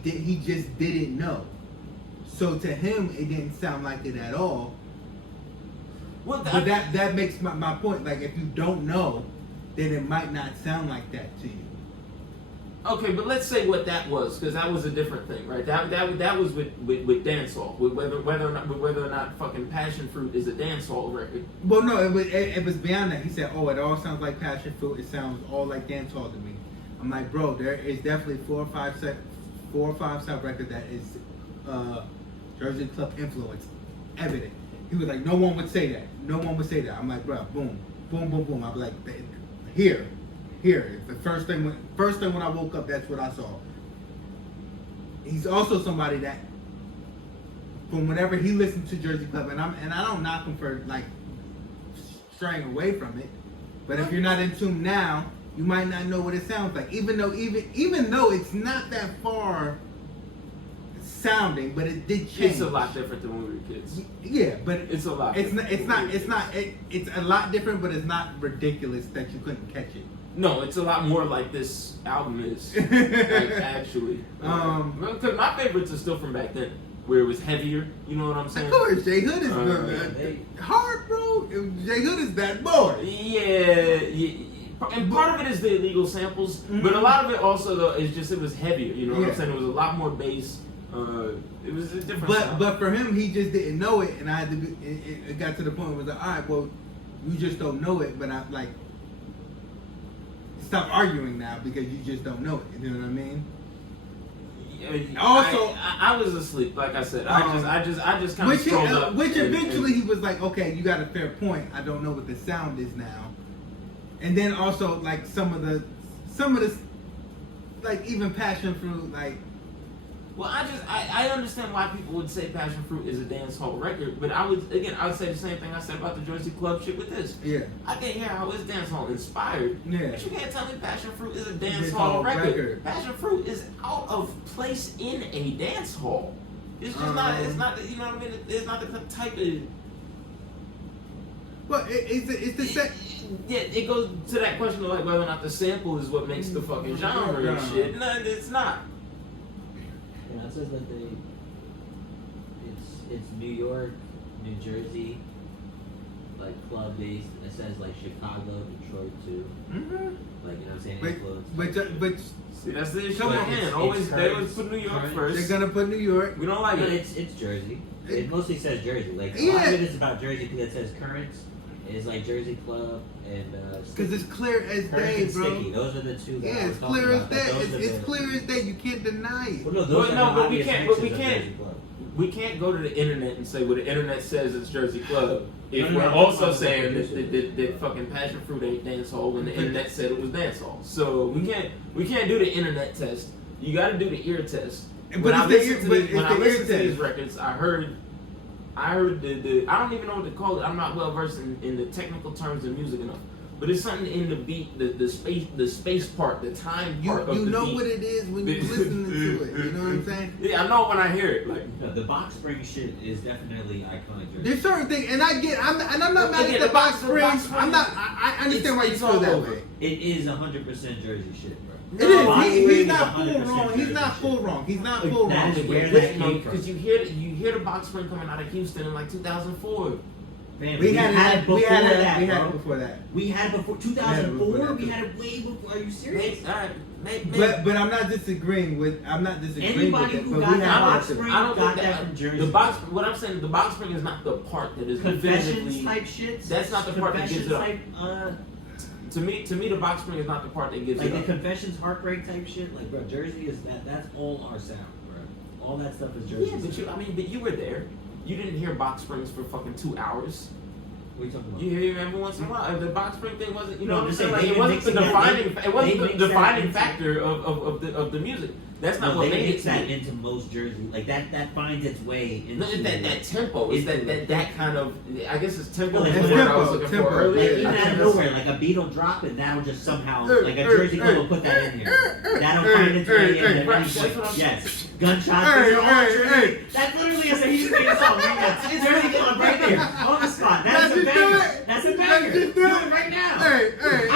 just didn't know. So to him, it didn't sound like it at all. well, But that makes my point. Like if you don't know, then it might not sound like that to you. okay, but let's say what that was, because that was a different thing, right? That was with dancehall, with whether or not fucking Passion Fruit is a dancehall record. Well, no, it was beyond that. He said, "Oh, it all sounds like Passion Fruit. It sounds all like dancehall to me." I'm like, bro, there is definitely 4 or 5 sub record that is Jersey club influence, evident. He was like, no one would say that. No one would say that. I'm like, bro, boom, boom, boom, boom. I'm like, here. The first thing when I woke up, that's what I saw. He's also somebody that, from whenever he listened to Jersey Club, and I don't knock him for like straying away from it, but if you're not in tune now, you might not know what it sounds like. Even though it's not that far sounding, but it did change. It's a lot different than when we were kids. Yeah, but It's a lot. It's different not. than It's when we not. were It's kids. not. It's a lot different, but it's not ridiculous that you couldn't catch it. No, it's a lot more like this album is. Like, actually. Because my favorites are still from back then, where it was heavier. You know what I'm saying? Of course, J Hood is hard, bro. J Hood is that boy. Yeah, and part of it is the illegal samples, but a lot of it also though is just it was heavier. You know what I'm saying? It was a lot more bass. It was a different. sound. But for him, he just didn't know it, and I had to. It got to the point where it was like, all right, well, you just don't know it, but I like. Stop arguing now because you just don't know it. You know what I mean? Also, I was asleep. Like I said, I just kind of scrolled up. Which eventually he was like, okay, you got a fair point. I don't know what the sound is now. And then also like some of the like even Passion Fruit, like. Well, I understand why people would say Passion Fruit is a dance hall record, but I would say the same thing I said about the Jersey Club shit with this. Yeah. I can hear how it's dance hall inspired. Yeah. But you can't tell me Passion Fruit is a dance hall record. Passion Fruit is out of place in a dance hall. It's just not. It's not. You know what I mean? It's not the type of. Well, it's the same. Yeah, it goes to that question of like whether or not the sample is what makes the fucking genre and shit. No, it's not. Yeah, it says that it's New York, New Jersey, like club based. It says like Chicago, Detroit too. Mm-hmm. Like, you know what I'm saying? Influence. But See, that's the issue Come on. again. It's Always, they current- always put New York current. first. they're gonna put New York. We don't like No, it. it's Jersey. It- It mostly says Jersey. Like a lot of it is about Jersey because it says Currents. It's like Jersey Club and Because it's clear as Currents day, and bro. Sticky. Those are the two. That I Yeah, was it's talking clear as about, but day. those are It's the- clear as day. You can't deny it. Well, no, those But are no, the but we obvious can't- but we mentions of can't- Jersey Club. We can't go to the internet and say, well, the internet says it's Jersey Club. If No, we're no, also no, saying no, that fucking Passion Fruit ain't dance hall when the internet said it was dance hall. So we can't do the internet test. You got to do the ear test. But When I it's the listen ear- to but these, it's when I the listen ear to these test. records, I heard I don't even know what to call it. I'm not well versed in the technical terms of music enough. But it's something in the beat, the space part, the time part of You the know beat. what it is when you're listening to it. You know what I'm saying? Yeah, I know when I hear it. Like, No, the box spring shit is definitely iconic Jersey. There's certain things, and I'm not But mad again, at the the box box springs. spring- I'm not. I understand why you it's feel all that over. way. It is 100% Jersey shit, bro. It is. Box He's spring not is full 100% wrong. He's Jersey not shit. full wrong. He's not Like, full that wrong. is where that came from. because you hear the box spring coming out of Houston in like 2004. Man, We had it. before We had that, it bro. before that. We had before We had it 2004. before that, We too. had it way before. Are you serious? Maybe. But I'm not disagreeing with. I'm not disagreeing Anybody with it. who But got we that have box it. spring I don't got think that from Jersey. The box. What I'm saying, the box spring is not the part that is Confessions definitively. type shit. That's not the part that gives it up. Type, To me, the box spring is not the part that gives like it the up. Confessions heartbreak type shit. Like, bro, Jersey is that. That's all our sound, bro. All that stuff is Jersey. Yeah, but you were there. You didn't hear box springs for fucking 2 hours. What are you talking about? You hear every once in a while. If the box spring thing wasn't, you No, know I'm what I'm just saying? saying, Like, they it wasn't the mix it defining. in. It wasn't They the mix that defining into- factor of the music. That's not No, what they made mix it that to me. into most Jersey. Like that finds its way into No, that tempo is that kind of. I guess it's tempo. Well, is it's the word I was tempo, looking tempo, for earlier. like, even I out think of that's- nowhere, like a beat will drop and that'll just somehow, Hey, like a hey, Jersey Club will put that in here. That'll find its way in at right, any that's point. what I'm Yes, gunshots. Hey, these are all hey, Jersey. hey. That literally is a Houston song. Right now. It's Jersey Club right there on the spot. Let's That's a just do banger. it. That's a Let's banger. just Do do it it. right now. Hey, hey,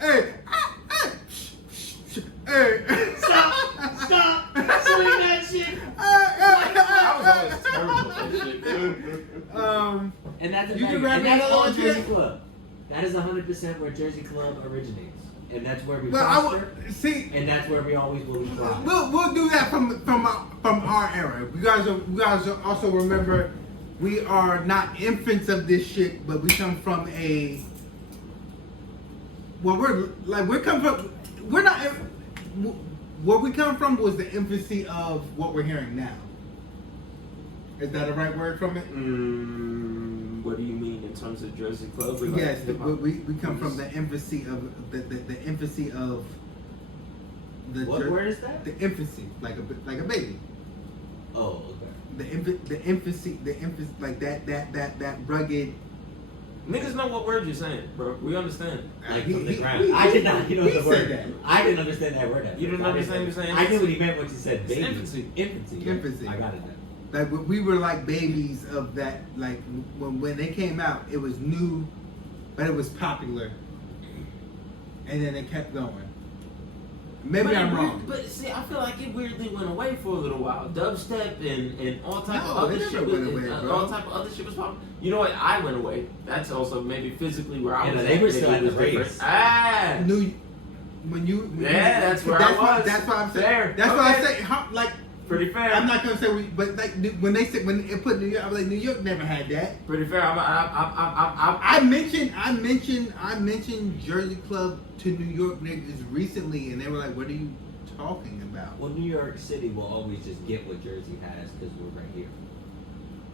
Hey. hey, Stop. Swing that shit. I was always terrible at that shit. And that's a You can banger. rap And it that's all all day. Jersey Club. That is 100% where Jersey Club originates. And that's where we Well, I prosper. would see. And that's where we always will be thrive. We'll do that from our era. You guys also remember we are not infants of this shit, but we come from a. Well, we're come from. We're not. Where we come from was the infancy of what we're hearing now. Is that a right word from it? What do you mean in terms of Jersey Club? Or Yes, like hip-hop? we come from the infancy of the infancy of the. What word is that? The infancy, like a baby. Oh, okay. The infancy, like that rugged. Niggas know what word you're saying, bro. We understand. Like He- from the he- ground. he- I did not. You know he the said word. that. I didn't understand that word. You didn't understand what you're saying? I knew what he meant when he said It's baby. infancy. Infancy. yeah. Infancy. I got it now. Like we were like babies of that. Like when they came out, it was new, but it was popular, and then it kept going. Maybe But I'm it weird- wrong. But see, I feel like it weirdly went away for a little while. Dubstep and all type No, of other it never shit was went away, bro. all type of other shit was popular. You know what? I went away. That's also maybe physically where I Yeah, was. they were maybe still it at was the race. different. Ah. Yeah, that's where I was. That's why I'm saying. Fair. That's why Okay. I say like. Pretty fair. I'm not gonna say but like when they said when it put New York, I was like New York never had that. Pretty fair. I mentioned Jersey Club to New York niggas recently, and they were like, "What are you talking about?" Well, New York City will always just get what Jersey has because we're right here.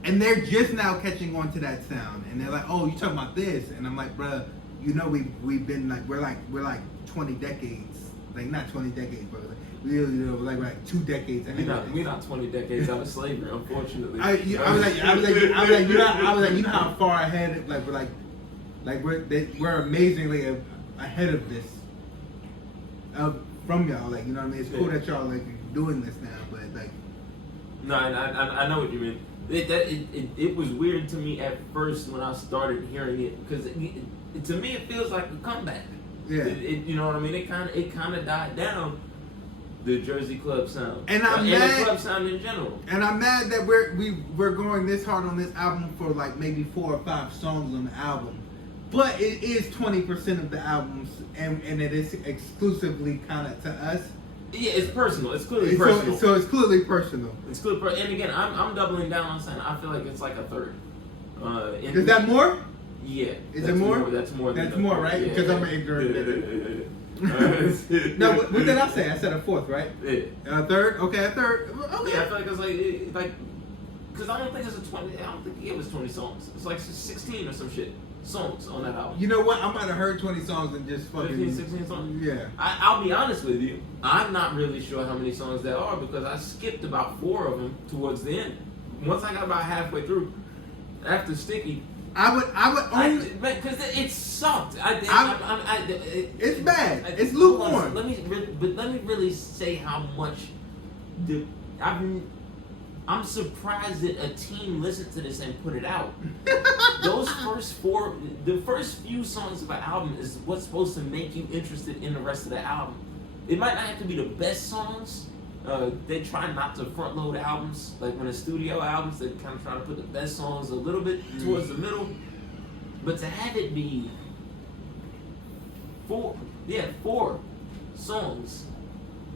And they're just now catching on to that sound, and they're like, "Oh, you talking about this?" And I'm like, "Bruh, you know we've been like we're like 20 decades, like not 20 decades, but we're like 2 decades ahead." We're not 20 decades out of slavery, unfortunately. I was like, you know how far ahead, like we're amazingly ahead of this, from y'all. Like, you know what I mean? It's cool that y'all like doing this now, but like. No, I know what you mean. It was weird to me at first when I started hearing it because to me it feels like a comeback. Yeah. You know what I mean? It kind of died down, the Jersey club sound. And I'm and mad- the club sound in general. And I'm mad that we're going this hard on this album for like maybe 4 or 5 songs on the album. But it is 20% of the albums, and it is exclusively kind of to us. Yeah, it's personal. It's clearly personal. So it's clearly personal. It's clearly and again, I'm doubling down on saying I feel like it's like a third. Is that more? Yeah. Is it more? That's more. That's more, right? Because I'm ignorant. No, what did I say? I said a fourth, right? Yeah. A third? Okay, a third. Okay. Yeah, I feel like it's like, because I don't think it's 20. I don't think he gave us 20 songs. It's like 16 or some shit songs on that album. You know what? I might have heard 20 songs and just fucking 15, 16 songs. Yeah. I'll be honest with you. I'm not really sure how many songs there are because I skipped about 4 of them towards the end. Once I got about halfway through, after Sticky. I would only because it sucked. it's bad. It's lukewarm. Let me really say how much I'm surprised that a team listened to this and put it out. Those the first few songs of an album is what's supposed to make you interested in the rest of the album. It might not have to be the best songs. They try not to front load albums. Like when it's studio albums, they kind of try to put the best songs a little bit towards the middle. But to have it be 4 songs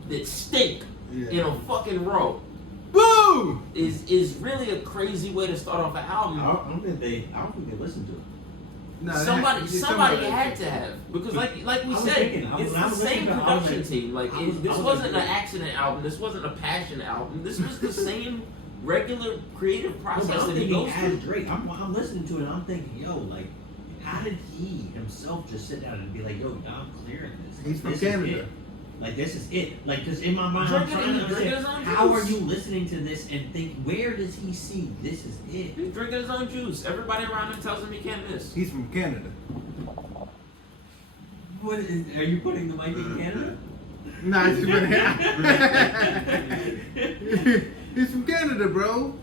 that stink in a fucking row. Boom! Is really a crazy way to start off an album. I don't think they listened to it. No, somebody had to have, because like we said, it's the same production team. Like this wasn't an accident album. This wasn't a passion album. This was the same regular creative process that he goes through. Drake, I'm listening to it and I'm thinking, yo, like, how did he himself just sit down and be like, yo, I'm clearing this? He's from this Canada. Like, this is it. Like, because in my mind, I'm trying to understand, how are you listening to this and think, where does he see this is it? He's drinking his own juice. Everybody around him tells him he can't miss. He's from Canada. What is, are you putting the mic in Canada? Nah, he's from He's from Canada, bro.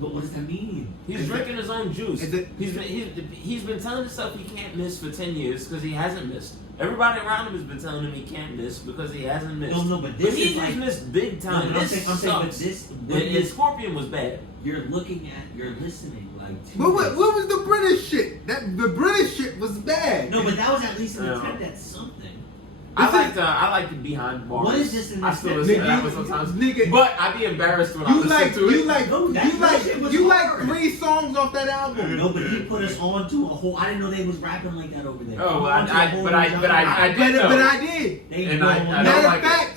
But what does that mean? He's drinking his own juice. He's been telling himself he can't miss for 10 years because he hasn't missed. Everybody around him has been telling him he can't miss because he hasn't missed. No, but this he is just like, missed big time. No, This I'm saying, but sucks. this, And Scorpion was bad. you're listening like. What was the British shit? The British shit was bad. No, but that was at least an attempt at something. I like the behind bars. What is this in I this still listen to that one sometimes. But I'd be embarrassed when I listen to it. You like 3 songs off that album. No, but he put us on to a whole. I didn't know they was rapping like that over there. Oh, I did. But I did. And I don't Matter like of fact,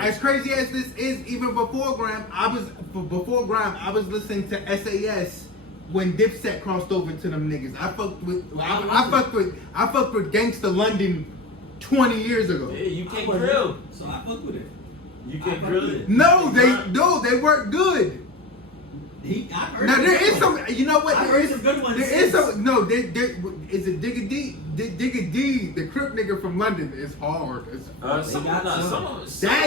as crazy as this is, even before Grime, I was listening to SAS when Dipset crossed over to them niggas. I fucked with Gangsta London 20 years ago. Yeah, you can't drill. So I fuck with it. You can't drill it. No, they weren't good. I heard Now there is some. You know what? I heard some good ones. There is some. No, there is it Digga D. Digga D, the Crip nigga from London, is hard. That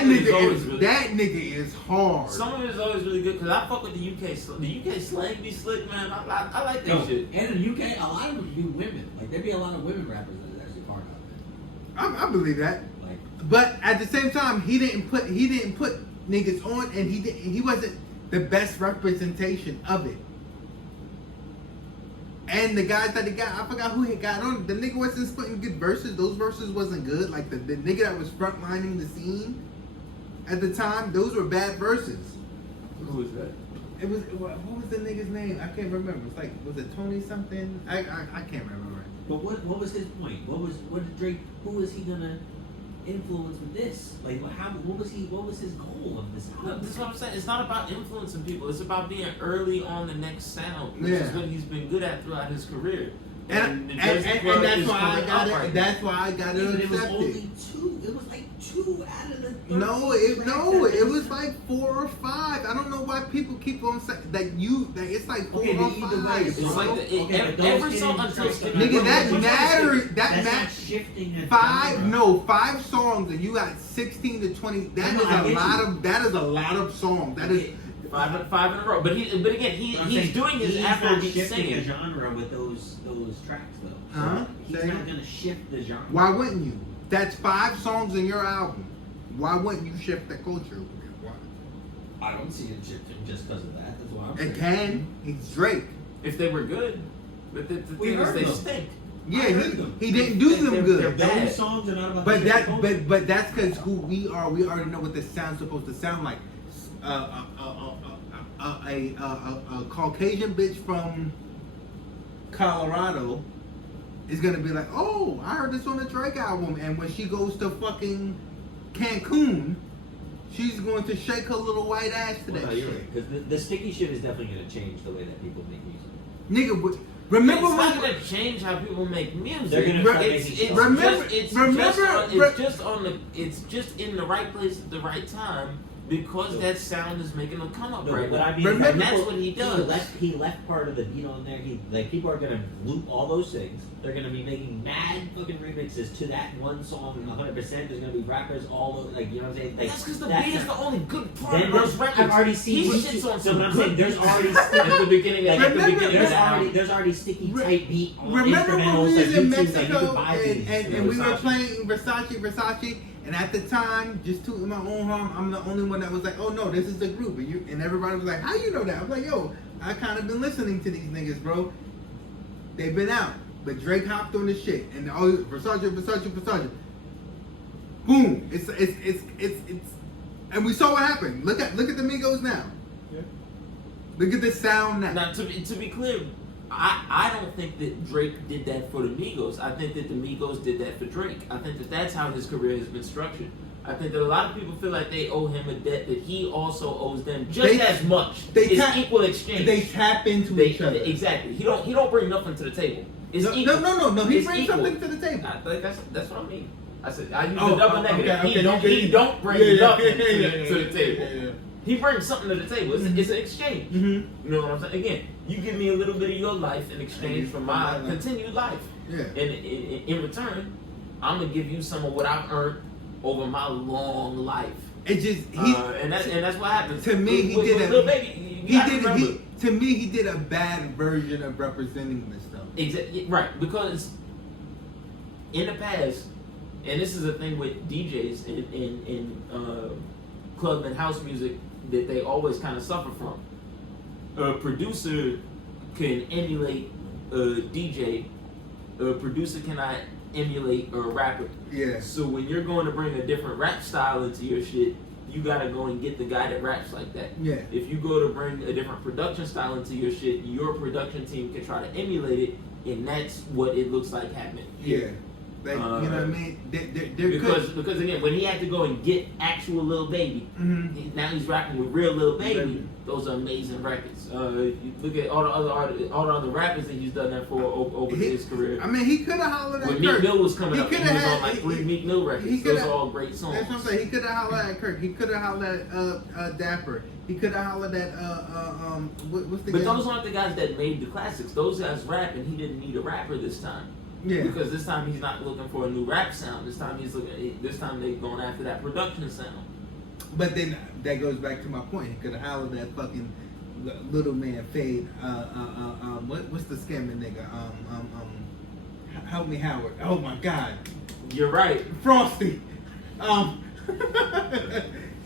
nigga is hard. Some of it is always really good because I fuck with the UK. The UK slang be slick, man. I like that shit. And in the UK, a lot of them be women. Like there be a lot of women rappers that is actually hard out there. I believe that. Like, but at the same time, he didn't put niggas on, and he wasn't the best representation of it. And the guys that he got, I forgot who he got on. The nigga wasn't spitting good verses. Those verses wasn't good. Like the nigga that was frontlining the scene at the time, those were bad verses. Who was that? It was, what was the nigga's name? I can't remember. It's like, was it Tony something? I can't remember. But what was his point? What did Drake? Who was he gonna influence with this? Like, what was his goal of this album? No, this is what I'm saying. It's not about influencing people. It's about being early on the next sound, which is what he's been good at throughout his career. And that's why I got it. That's why I got it. It was only 2. It was like 2 out of the 30. It was like 4 or 5. I don't know why people keep on saying that it's like 4 or 5. It's like every song until nigga, that matters. That matters. Shifting 5 songs and you got 16 to 20. That is a lot of songs. That is 5 in a row. But again, he's doing his Afrobeat singing. A genre with those tracks though. Huh? He's not gonna shift the genre. Why wouldn't you? That's 5 songs in your album. Why wouldn't you shift that culture? Why? I don't see it shifting just because of that. That's why I'm saying. It can. He's Drake. If they were good, but the We thing is heard they them. stink. Yeah, I heard them. he didn't do them They're good. bad. Those songs are not about But the that, culture. but that's because who we are. We already know what the sound's supposed to sound like. A Caucasian bitch from Colorado is gonna be like, oh, I heard this on the Drake album, and when she goes to fucking Cancun, she's going to shake her little white ass to Well, that no, you're shit. right. Because the sticky shit is definitely going to change the way that people make music. Nigga, remember It's not when? gonna change how people make music. They're gonna start it's, making it's songs. Remember- just, it's remember- just on, re- it's just on the it's just in the right place at the right time because No. that sound is making them come up No, right but now. I mean, Remember- and that's what he does. He left part of the beat on there. People are gonna loop all those things. They're gonna be making mad fucking remixes to that one song 100%. There's gonna be rappers all over, like, you know what I'm saying? Like, That's because the that's beat is not- the only good part Then of those there's- records. I've already seen. He shits on So some what I'm good saying, there's beats already at the beginning. Like, at the Remember- beginning of the album. there's already sticky tight beat on Remember when instrumentals we like was in YouTube, like, you Mexico could buy these, and you know, we were Versace. playing Versace, and at the time, just tooting my own horn, I'm the only one that was like, oh no, this is the group, and everybody was like, how you know that? I'm like, yo, I kind of been listening to these niggas, bro. They've been out, but Drake hopped on this shit, and all Versace. Boom! It's, and we saw what happened. Look at the Migos now. Yeah. Look at the sound now. Now, to be clear, I don't think that Drake did that for the Migos. I think that the Migos did that for Drake. I think that that's how his career has been structured. I think that a lot of people feel like they owe him a debt that he also owes them just as much. It's equal exchange. They tap into each other. Exactly. He don't bring nothing to the table. It's equal. No. He It's brings equal. something to the table. I think that's what I mean. I said I use Oh, the double okay, negative. okay, He don't bring nothing to the table. Yeah. He brings something to the table. It's an exchange. Mm-hmm. You know what I'm saying? Again, you give me a little bit of your life in exchange for my life. continued life. Yeah. And in return, I'm gonna give you some of what I've earned over my long life. It just And that's what happens. to me, he did a little baby. to me he did a bad version of representing this stuff. Exactly right, because in the past, and this is a thing with DJs in club and house music that they always kind of suffer from. A producer can emulate a DJ. A producer cannot emulate a rapper. Yeah. So when you're going to bring a different rap style into your shit, you gotta go and get the guy that raps like that. Yeah. If you go to bring a different production style into your shit, your production team can try to emulate it, and that's what it looks like happening. Yeah. Like, you know what I mean? They're Because again, when he had to go and get actual Lil Baby, Mhm. now he's rapping with real Lil Baby. Baby. Those are amazing records. You look at all the other rappers that he's done that for over his career. I mean, he could have hollered at When Kirk. Meek Mill was coming He up, he was coulda had- on like 3 Meek Mill records. he Those coulda- are all great songs. That's what I'm saying. He could have hollered at Kirk. He could have hollered at Dapper. He could have hollered at what's the But guy? those aren't the guys that made the classics. Those guys rap, and he didn't need a rapper this time. Yeah. Because this time he's not looking for a new rap sound. This time This time they're going after that production sound. But then that goes back to my point. He could have hollered at fucking little man Fade. What's the scamming nigga? Help me, Howard. Oh my God. You're right. Frosty. You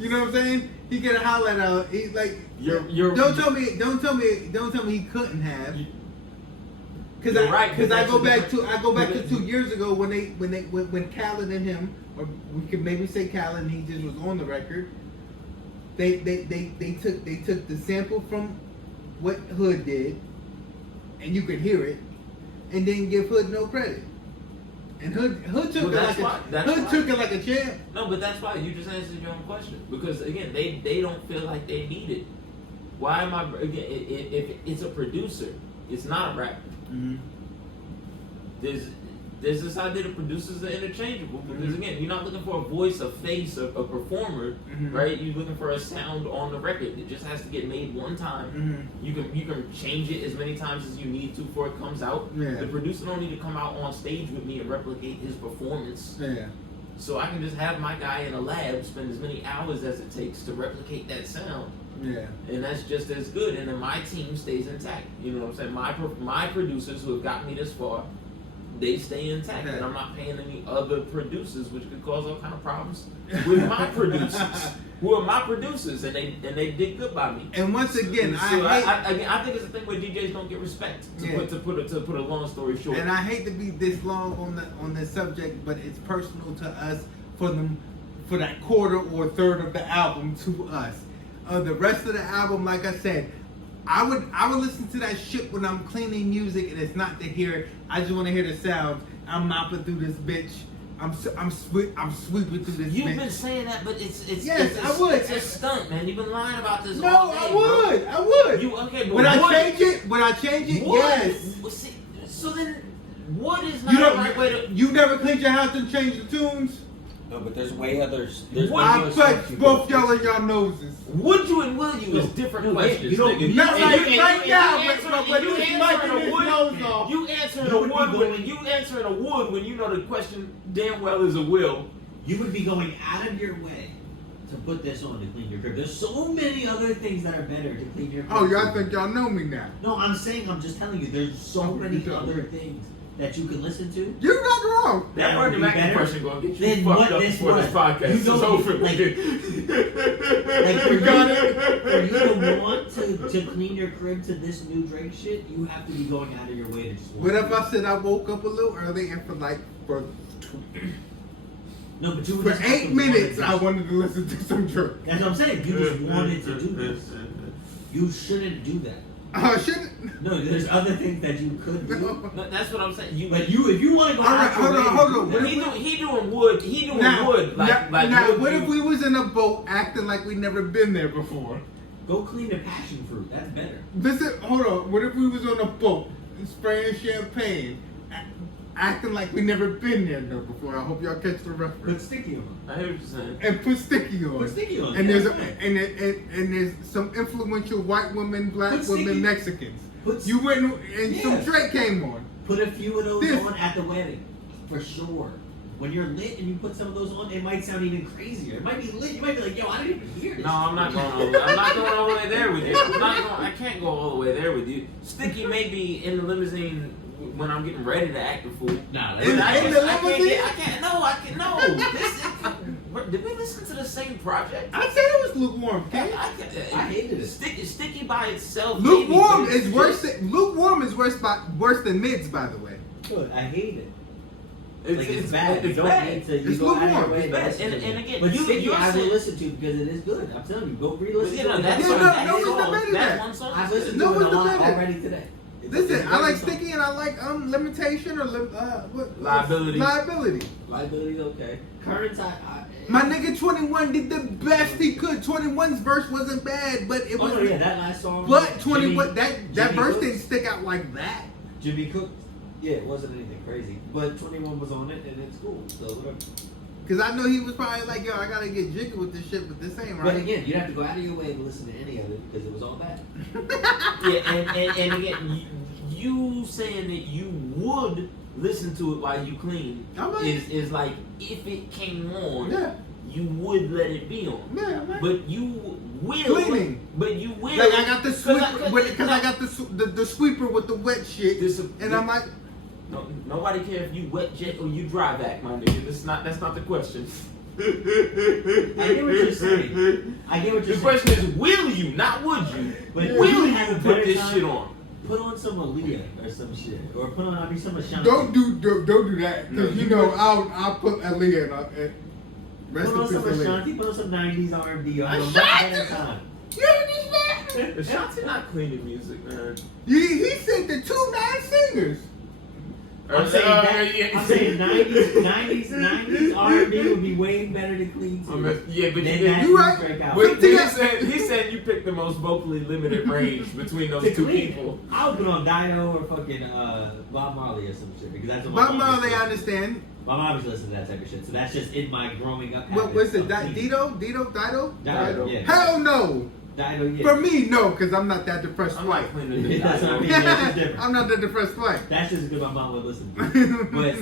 know what I'm saying? He could have hollered at he like. You're Don't tell me he couldn't have. Because You're right, Because I that's go a back different- to 2 years ago when Khaled and him, or we could maybe say Khaled, and he just was on the record. They took the sample from what Hood did, and you could hear it, and didn't give Hood no credit. And Hood took took it like a champ. No, but that's why you just answered your own question. Because again, they don't feel like they need it. Why am I again? If it's a producer, it's not a rapper. Mm-hmm. There's this idea that producers are interchangeable because again, you're not looking for a voice, a face, a performer, Mhm. right? You're looking for a sound on the record. It just has to get made one time. Mhm. You can change it as many times as you need to before it comes out. Yeah. The producer don't need to come out on stage with me and replicate his performance. Yeah. So I can just have my guy in a lab spend as many hours as it takes to replicate that sound. Yeah. And that's just as good, and then my team stays intact. You know what I'm saying? My producers who have gotten me this far they stay intact, and I'm not paying any other producers, which could cause all kind of problems with my producers, who are my producers, and they did good by me. And once again, I think it's a thing where DJs don't get respect. To put a long story short. And I hate to be this long on this subject, but it's personal to us for that quarter or third of the album to us. The rest of the album, like I said, I would listen to that shit when I'm cleaning music, and it's not to hear it. I just want to hear the sounds. I'm mopping through this bitch. I'm sweeping through this. You've bitch. been saying that, but it's I would. It's a stunt, man. You've been lying about this. No, all day, I would. You okay? But Would I change it? Yes. See, so then, what is not the right way to? You never cleaned your house and changed the tunes? No, but there's way others. I put both y'all in y'all noses. Would you and will you is different questions. You don't. nigga. Not like right now, but you answering a would. You You answering a would when you know the question damn well is a will. You would be going out of your way to put this on to clean your crib. There's so many other things that are better to clean your crib. Oh, y'all think y'all know me now? No, I'm just telling you, there's so many other things that you can listen to. You're not wrong. That Bernie Mac impression gonna get you Then fucked what up this before was. this podcast You is don't over. like for you to want to clean your crib to this new Drake shit, you have to be going out of your way to just. What if I said I woke up a little early and No, but you for just 8 minutes I wanted to listen to some Drake. That's what I'm saying. You just wanted to do this. You shouldn't do that. Shouldn't. No, there's other things that you could do. No, that's what I'm saying. But if you want to go out your way, hold on. He doing wood. Now, what if we was in a boat acting like we never been there before? Go clean the passion fruit. That's better. Hold on. What if we was on a boat spraying champagne, acting like we never been there before? I hope y'all catch the reference. Put sticky on. I hear what you're saying. And put sticky on. Put sticky on. And yeah, and there's some influential white women, black Put women, sticky. Mexicans. Put You went and Yeah. some Drake came on. Put a few of those This- on at the wedding, for sure. When you're lit and you put some of those on, it might sound even crazier. It might be lit. You might be like, yo, I didn't even hear this. No, I'm not going all the way there with you. I can't go all the way there with you. Sticky may be in the limousine when I'm getting ready to act the fool. Nah, In the limousine? No. Did we listen to the same project? I said it was lukewarm, okay? I hated it. Sticky by itself. Lukewarm maybe, but is worse worse than mids, by the way. Good. I hate it. It's bad. It's You don't bad. need to. You It's go out of your lukewarm. way It's to bad. listen to And it. again, but you're Sticky, I will saying- listen to because it is good. I'm telling you, go re-listen You to know, it. that Yeah, song, no, that no, it's song, the better that than one song. I've listened No, to it it's a lot the better. already today. Listen, I like Sticky. Sticky and I like Limitation or Liability. Liability. Liability's okay. Currents, My nigga 21 did the best he could. 21's verse wasn't bad, but it was. Oh, yeah, that last song. But 21 that Jimmy verse Cooks. didn't stick out like that. Jimmy Cook. Yeah, it wasn't anything crazy. But 21 was on it, and it's cool. So whatever. Cause I know he was probably like, yo, I gotta get jiggy with this shit, but this ain't right. But again, you have to go out of your way to listen to any of it because it was all bad. Yeah, and again, you saying that you would listen to it while you clean I might. is like if it came on, Yeah. you would let it be on. Yeah, man. But you will. Cleaning. But you will. Like I got the sweeper, Cause because I got the sweeper with the wet shit, and I'm like, No, nobody care if you wet jet or you dry vac, my nigga. That's not the question. I get what you're saying. The question is, will you, not would you? But Will you you have a put better this time- shit on? Put on some Aaliyah or some shit, or put on some Ashanti. don't do that, No, because you know I'll put Aaliyah in. Rest Put on in some peace, Aaliyah. Ashanti. Put on some '90s R&B. You'll have a much Ashanti? better time. You understand? Ashanti not cleaning music, man. He said the 2 mad singers. I'm saying that. I'm saying '90s R&B would be way better to clean to. Yeah, but Than that you right. Drake album. But he said you picked the most vocally limited range between those To two clean. people. I would put on Dido or fucking Bob Marley or some shit because that's what Bob my mom Marley, used I to listen. understand. My mom used to listen to that type of shit, so that's just in my growing up. What was it? habits of cleaning. Dido? Dido, yeah. Hell no. Dido, yeah. For me, no, because I'm not that depressed. I'm like cleaning the That's what I mean. That's just different. I'm not that depressed like. That's just because my mom would listen to it. But,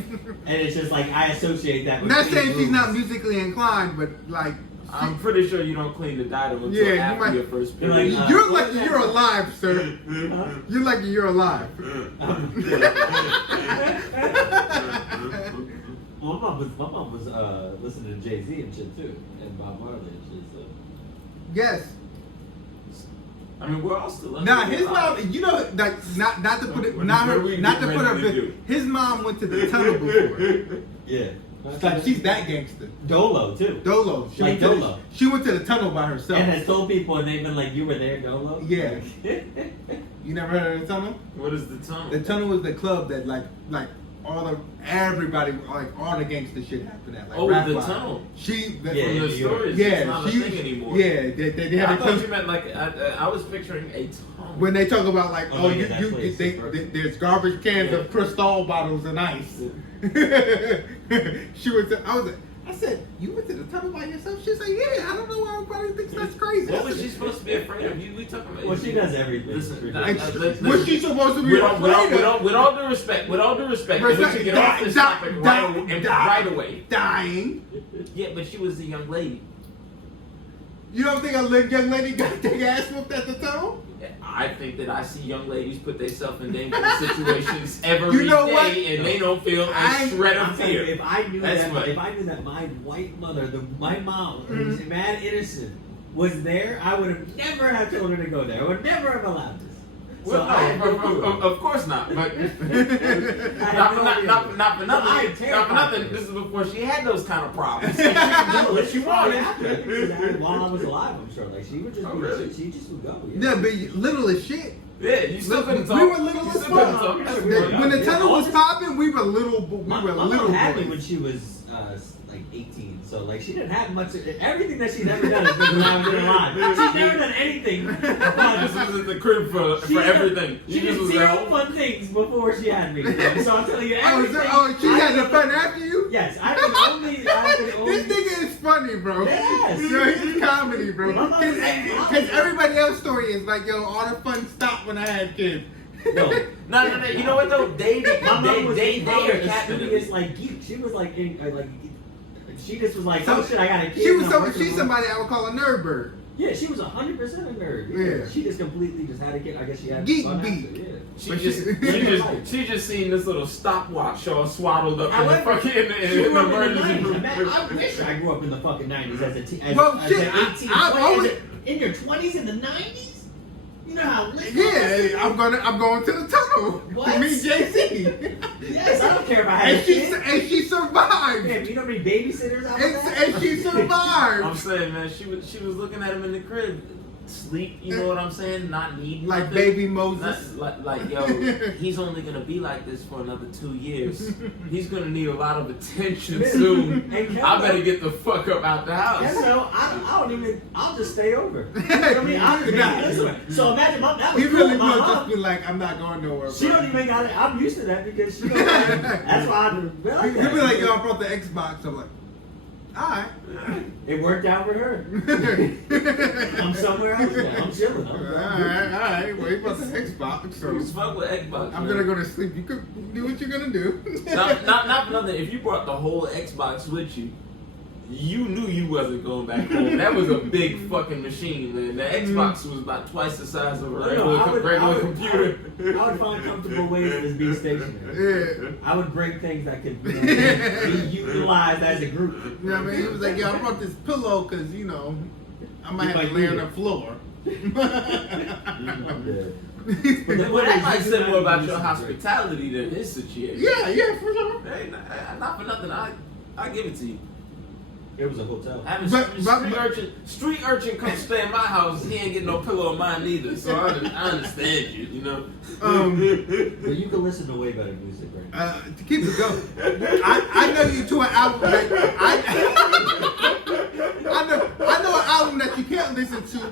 and it's just like, I associate that with Not clean saying she's not rooms. musically inclined, but like I'm pretty sure you don't clean the diatom until Yeah, you after might- your first You're period. like, You're lucky you're alive, sir. Huh? You're lucky you're alive. My mom was listening to Jay-Z and shit too, and Bob Marley and shit. So. Yes. I mean, we're all still. Nah, his mom, you know, like not to put it, not to put her. His mom went to the tunnel before. Yeah. It's like she's that gangster. Dolo too. Dolo. She Like went to Dolo. She went to the tunnel by herself. And has told people, and they've been like, "You were there, Dolo." Yeah. You never heard of the tunnel? What is the tunnel? The tunnel was the club that like everybody all the gangster shit happened at. Like, Oh, rap the wise. tunnel. She From Yeah, the New York. stories, yeah, it's not a thing anymore. Yeah, they I had thought a you meant like I was picturing a tunnel. when they talk about like, Oh, oh, yeah, that place is perfect. there's garbage cans Yeah. of Cristal bottles and ice. She was. I said, you went to the tunnel by yourself? She's like, yeah. I don't know why everybody thinks that's crazy. What was she supposed to be afraid of? We talking about? Well, she does everything. Listen, What's she supposed to be afraid of? with all due respect, and we should get off this topic right away. Dying. Yeah, but she was a young lady. You don't think a young lady got their ass whooped at the tunnel? I think that I see young ladies put themselves in dangerous situations every You know day, what? and they don't feel a shred of fear. If I knew That's that, what- if I knew that my white mother, my mom, who's Mhm. mad innocent, was there, I would have never have told her to go there. I would never have allowed this. Well, I had no clue. of course not. But I had no idea. not for So I nothing. am Not for nothing. terrified. This is before she had those kind of problems. So she could do what she wanted. While I was alive, I'm sure. Like she would just, Oh, really? she just would go. Yeah, but little as shit. Yeah, you still couldn't talk. We were little You as still couldn't fuck. talk. That's Yeah. weird. When the tunnel was Yeah. popping, we were little. My mom had me when she was like 18, so like she didn't have much. Everything that she's ever done has been when I've been alive. She's never done anything. This was at the crib for everything. She She just did was zero at home. fun things before she had me. So I'll tell you Oh, everything. she had the fun after you? Yes, I can only. This nigga is funny, bro. Yes. Yo, he's comedy, bro. My mother's Because everybody else's story is like, yo, all the fun stopped when I had kids. No. No. You know what though? They My mom was are the capping studious it. like geek. She was like she just was like, So, oh shit, I got a kid. She was and I'm working she's with- somebody I would call a nerd bird. Yeah, she was 100% a nerd. Yeah. She just completely just had a kid. I guess she had Geek fun beat. after, yeah. She just seen this little stopwatch all swaddled up in the However, fucking She in grew the up in the emergency 90s. room. Man, I wish I grew up in the fucking 90s as Well, as shit, an 18, I 20, always- in your 20s in the 90s? You know how lit Yeah, I'm going to the tunnel What? to meet JC. Yes, I don't care if I had a and kid. she survived. Damn, you know how many babysitters I was at? And she survived. I'm saying, man, she was looking at him in the crib, sleep. You know what I'm saying? Not needing Like nothing. baby Moses. Like yo, he's only gonna be like this for another 2 years. He's gonna need a lot of attention soon. And I better get the fuck up out the house. Yeah, so I don't even. I'll just stay over. You know what I mean, I'll just Nah. listen. So imagine that was He cool. really My would mom, just be like, I'm not going nowhere. she bro. don't even got it. I'm used to that because she. That's why I do. Like He'd be like, yo, I brought the Xbox. I'm like, alright. It worked out for her. I'm somewhere else now. I'm chilling. Alright. Well, he brought the Xbox, so Who's fuck with Xbox? I'm man? gonna go to sleep. You could do what you're gonna do. Not for nothing. If you brought the whole Xbox with you, you knew you wasn't going back home. That was a big fucking machine, man. The Xbox was about twice the size of a regular computer. I would find comfortable ways to be stationary. Yeah. I would break things that could be utilized as a group. You know what I mean? He was like, yo, I brought this pillow because, you know, I might You have might to lay on need the it. floor. But that might say more about your hospitality than his situation. Yeah, for sure. Hey, not for nothing. I give it to you. It was a hotel. Having But- street urchin come stay in my house, he ain't getting no pillow of mine either. So I understand you, you know. Well, you can listen to way better music, right? To keep it going, I know you to an album that I know an album that you can't listen to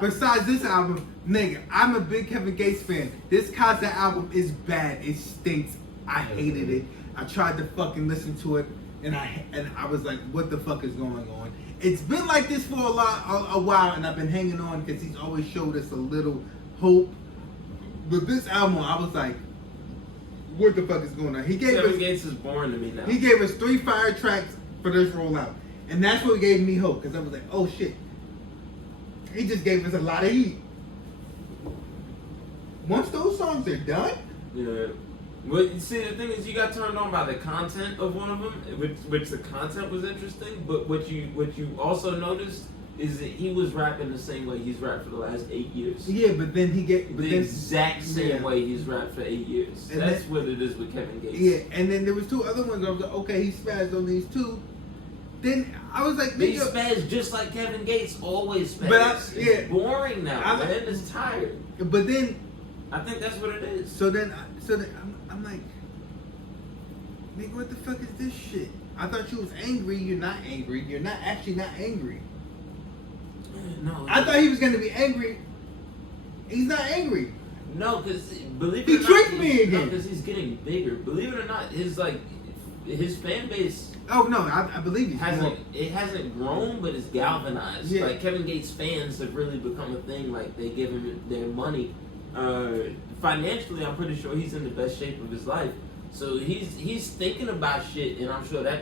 besides this album. Nigga, I'm a big Kevin Gates fan. This Casa album is bad. It stinks. I hated it. I tried to fucking listen to it, and I was like, what the fuck is going on? It's been like this for a while, and I've been hanging on because he's always showed us a little hope. But this album, I was like, what the fuck is going on? Kevin Gates is boring to me now. He gave us 3 fire tracks for this rollout. And that's what gave me hope, because I was like, oh shit, he just gave us a lot of heat. Once those songs are done, Yeah. But you see, the thing is, you got turned on by the content of one of them, which the content was interesting. But what you also noticed is that he was rapping the same way he's rapped for the last 8 years. yeah, but then he get The exact same yeah. way he's rapped for 8 years. And That's then- what it is with Kevin Gates. Yeah, and then there was 2 other ones. I was like, okay, he spazzed on these 2. Then I was like, They nigga, spaz just like Kevin Gates always spaz. But It's yeah. boring now, I- man. It's tired. but then I think that's what it is. so then I'm like, nigga, what the fuck is this shit? I thought you was angry. You're not angry. You're not actually not angry. No, I thought he was gonna be angry. He's not angry. no, because believe it He or not, tricked me he's- again. No, because he's getting bigger. Believe it or not, his fan base Oh no, I believe he's more. hasn't grown, but it's galvanized. Yeah. Like Kevin Gates fans have really become a thing. Like they give him their money. Financially, I'm pretty sure he's in the best shape of his life. So he's thinking about shit, and I'm sure that.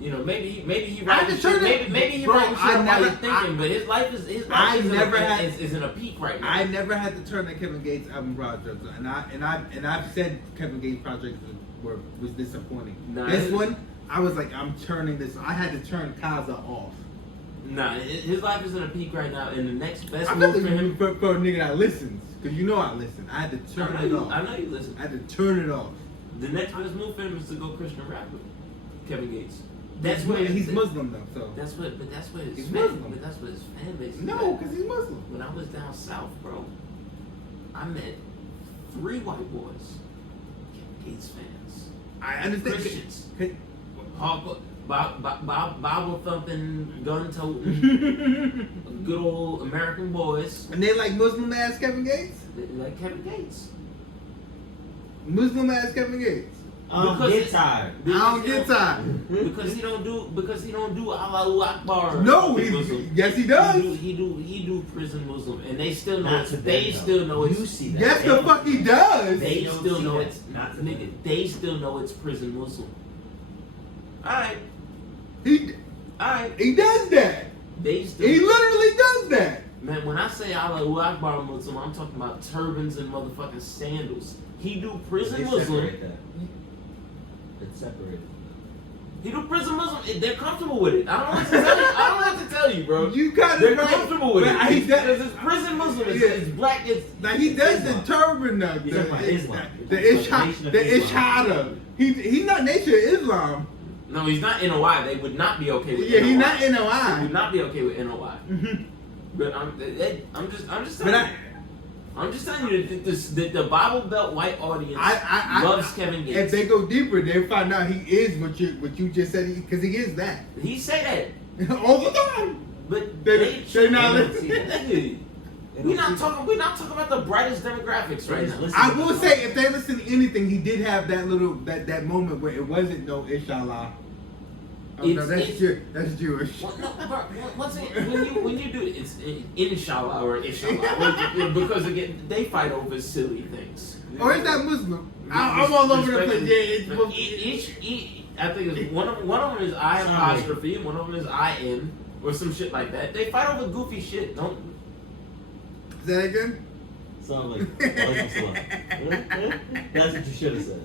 You know, maybe he writing shit. Maybe he Bro, writing shit I while never- he's thinking, but his life is is in a peak right now. I never had to turn the Kevin Gates album projects, and I've said Kevin Gates projects was disappointing. Nah, This one, I was like, I'm turning this. I had to turn Kaza off. Nah, his life is in a peak right now, and the next best I move feel for like him. for a nigga that listens, because you know I listen. I had to turn it off. I know you listen. I had to turn it off. The next best move for him is to go Christian rapper, Kevin Gates. That's what he's Muslim though, so That's what his He's fan. Muslim. But that's what his fan base. Is no, at. because he's Muslim. When I was down south, bro, I met 3 white boys, Kevin Gates fans, I understand. Christians, hardcore, Bible thumping, gun toting, good old American boys. And they like Muslim ass Kevin Gates. They like Kevin Gates. Muslim ass Kevin Gates. Get tired. I don't get tired. Because he don't do Allahu Akbar. No, Muslim. yes he does. He do prison Muslim, and they still know Not it's. to them, They though. still know it's. You see that. Yes, the fuck he does. They don't still see know that. it's Not to nigga. them. They still know it's prison Muslim. All right, He does that. they still. He literally does that. Man, when I say Allahu Akbar Muslim, I'm talking about turbans and motherfucking sandals. He do prison They Muslim. separate that. It's separated. He do prison Muslim. They're comfortable with it. I don't know what to tell you. I don't know what to tell you, bro. You got They're it right. comfortable with But it. he does- Because it's prison Muslim. It's, Yeah. it's black. It's Like he does the Islam. turban though. You're talking about Islam. The You're talking about Nation of Islam. Ishada. He's not Nation of Islam. no, he's not NOI. They would not be okay with Yeah, NOI. he's not They would NOI. not be okay with NOI. Mhm. But I'm just But telling you. I'm just telling you that the Bible Belt white audience loves Kevin Gates. If they go deeper, they find out he is what you just said, because he is that He say that, all the time. but They not see, listening. nigga, we're not talking about the brightest demographics right now. I will say, if they listen to anything, he did have that little that moment where it wasn't no inshallah. Oh, no, that's Jewish. Well, no, bro, once again, when you do it, it's inshallah or inshallah because again they fight over silly things. Or is that Muslim? I'm all over the place. Yeah, I think it's one of them is I apostrophe, one of them is I N or some shit like that. They fight over goofy shit. Don't. Is that again? Sound like that's what you should have said.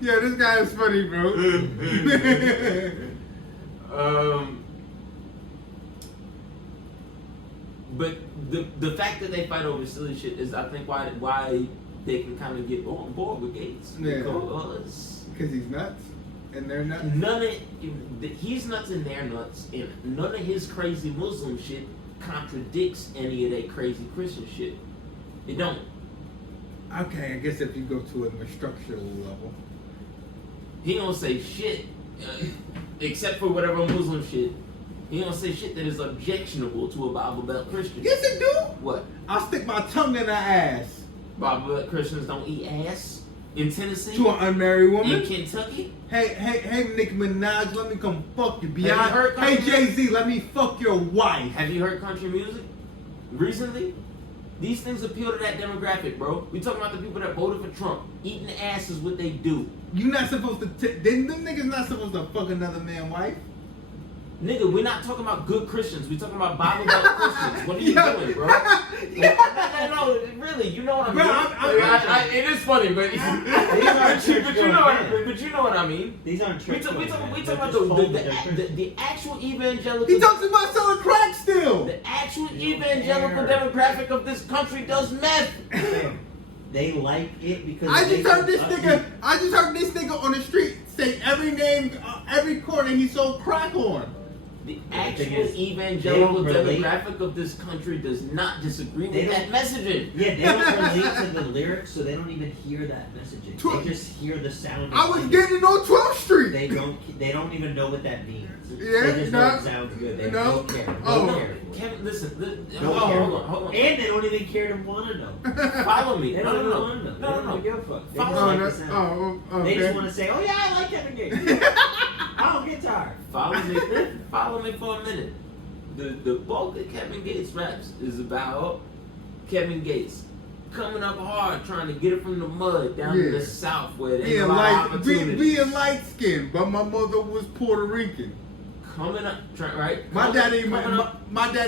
Yeah, this guy is funny, bro. But the fact that they fight over silly shit is, I think, why they can kind of get on board with Gates. Yeah. Because Because he's nuts, and they're nuts. he's nuts and they're nuts, and none of his crazy Muslim shit contradicts any of that crazy Christian shit. It don't. Okay, I guess if you go to a more structural level. He don't say shit, except for whatever Muslim shit. He don't say shit that is objectionable to a Bible Belt Christian. Yes, it do. What? I'll stick my tongue in her ass Bible Belt Christians don't eat ass in Tennessee, to an unmarried in woman. Kentucky. Hey, Nicki Minaj, let me come fuck you. Have you heard Hey, country Jay-Z, let me fuck your wife. Have you heard country music recently? These things appeal to that demographic, bro. We talking about the people that voted for Trump. Eating ass is what they do. You not supposed to. Them niggas not supposed to fuck another man's wife. Nigga, we're not talking about good Christians. We're talking about Bible Belt Christians. What are you doing, bro? No, really, you know what I mean. It is funny, but you know what I mean. These aren't church. We talking about the actual evangelical. He talks about selling crack still. The actual evangelical demographic of this country does meth. They like it because I just heard this nigga on the street say every name, every corner he sold crack on. The actual evangelical demographic of this country does not disagree with that messaging. Yeah, they don't relate to the lyrics, so they don't even hear that messaging. They just hear the sound. I was getting on 12th Street. They don't even know what that means. Yeah, they just know it sounds good. They don't care. Kevin, listen. Hold on. And they don't even care to want to know. Follow me. They don't even want to know. They don't give a fuck. They just like the sound. They just want to say, "Oh yeah, I like Kevin Gates." Oh, guitar. Follow me for a minute. The bulk of Kevin Gates raps is about Kevin Gates coming up hard, trying to get it from the mud down in the South where there's a lot of opportunities. Being light skinned, but my mother was Puerto Rican. Coming up, right? My daddy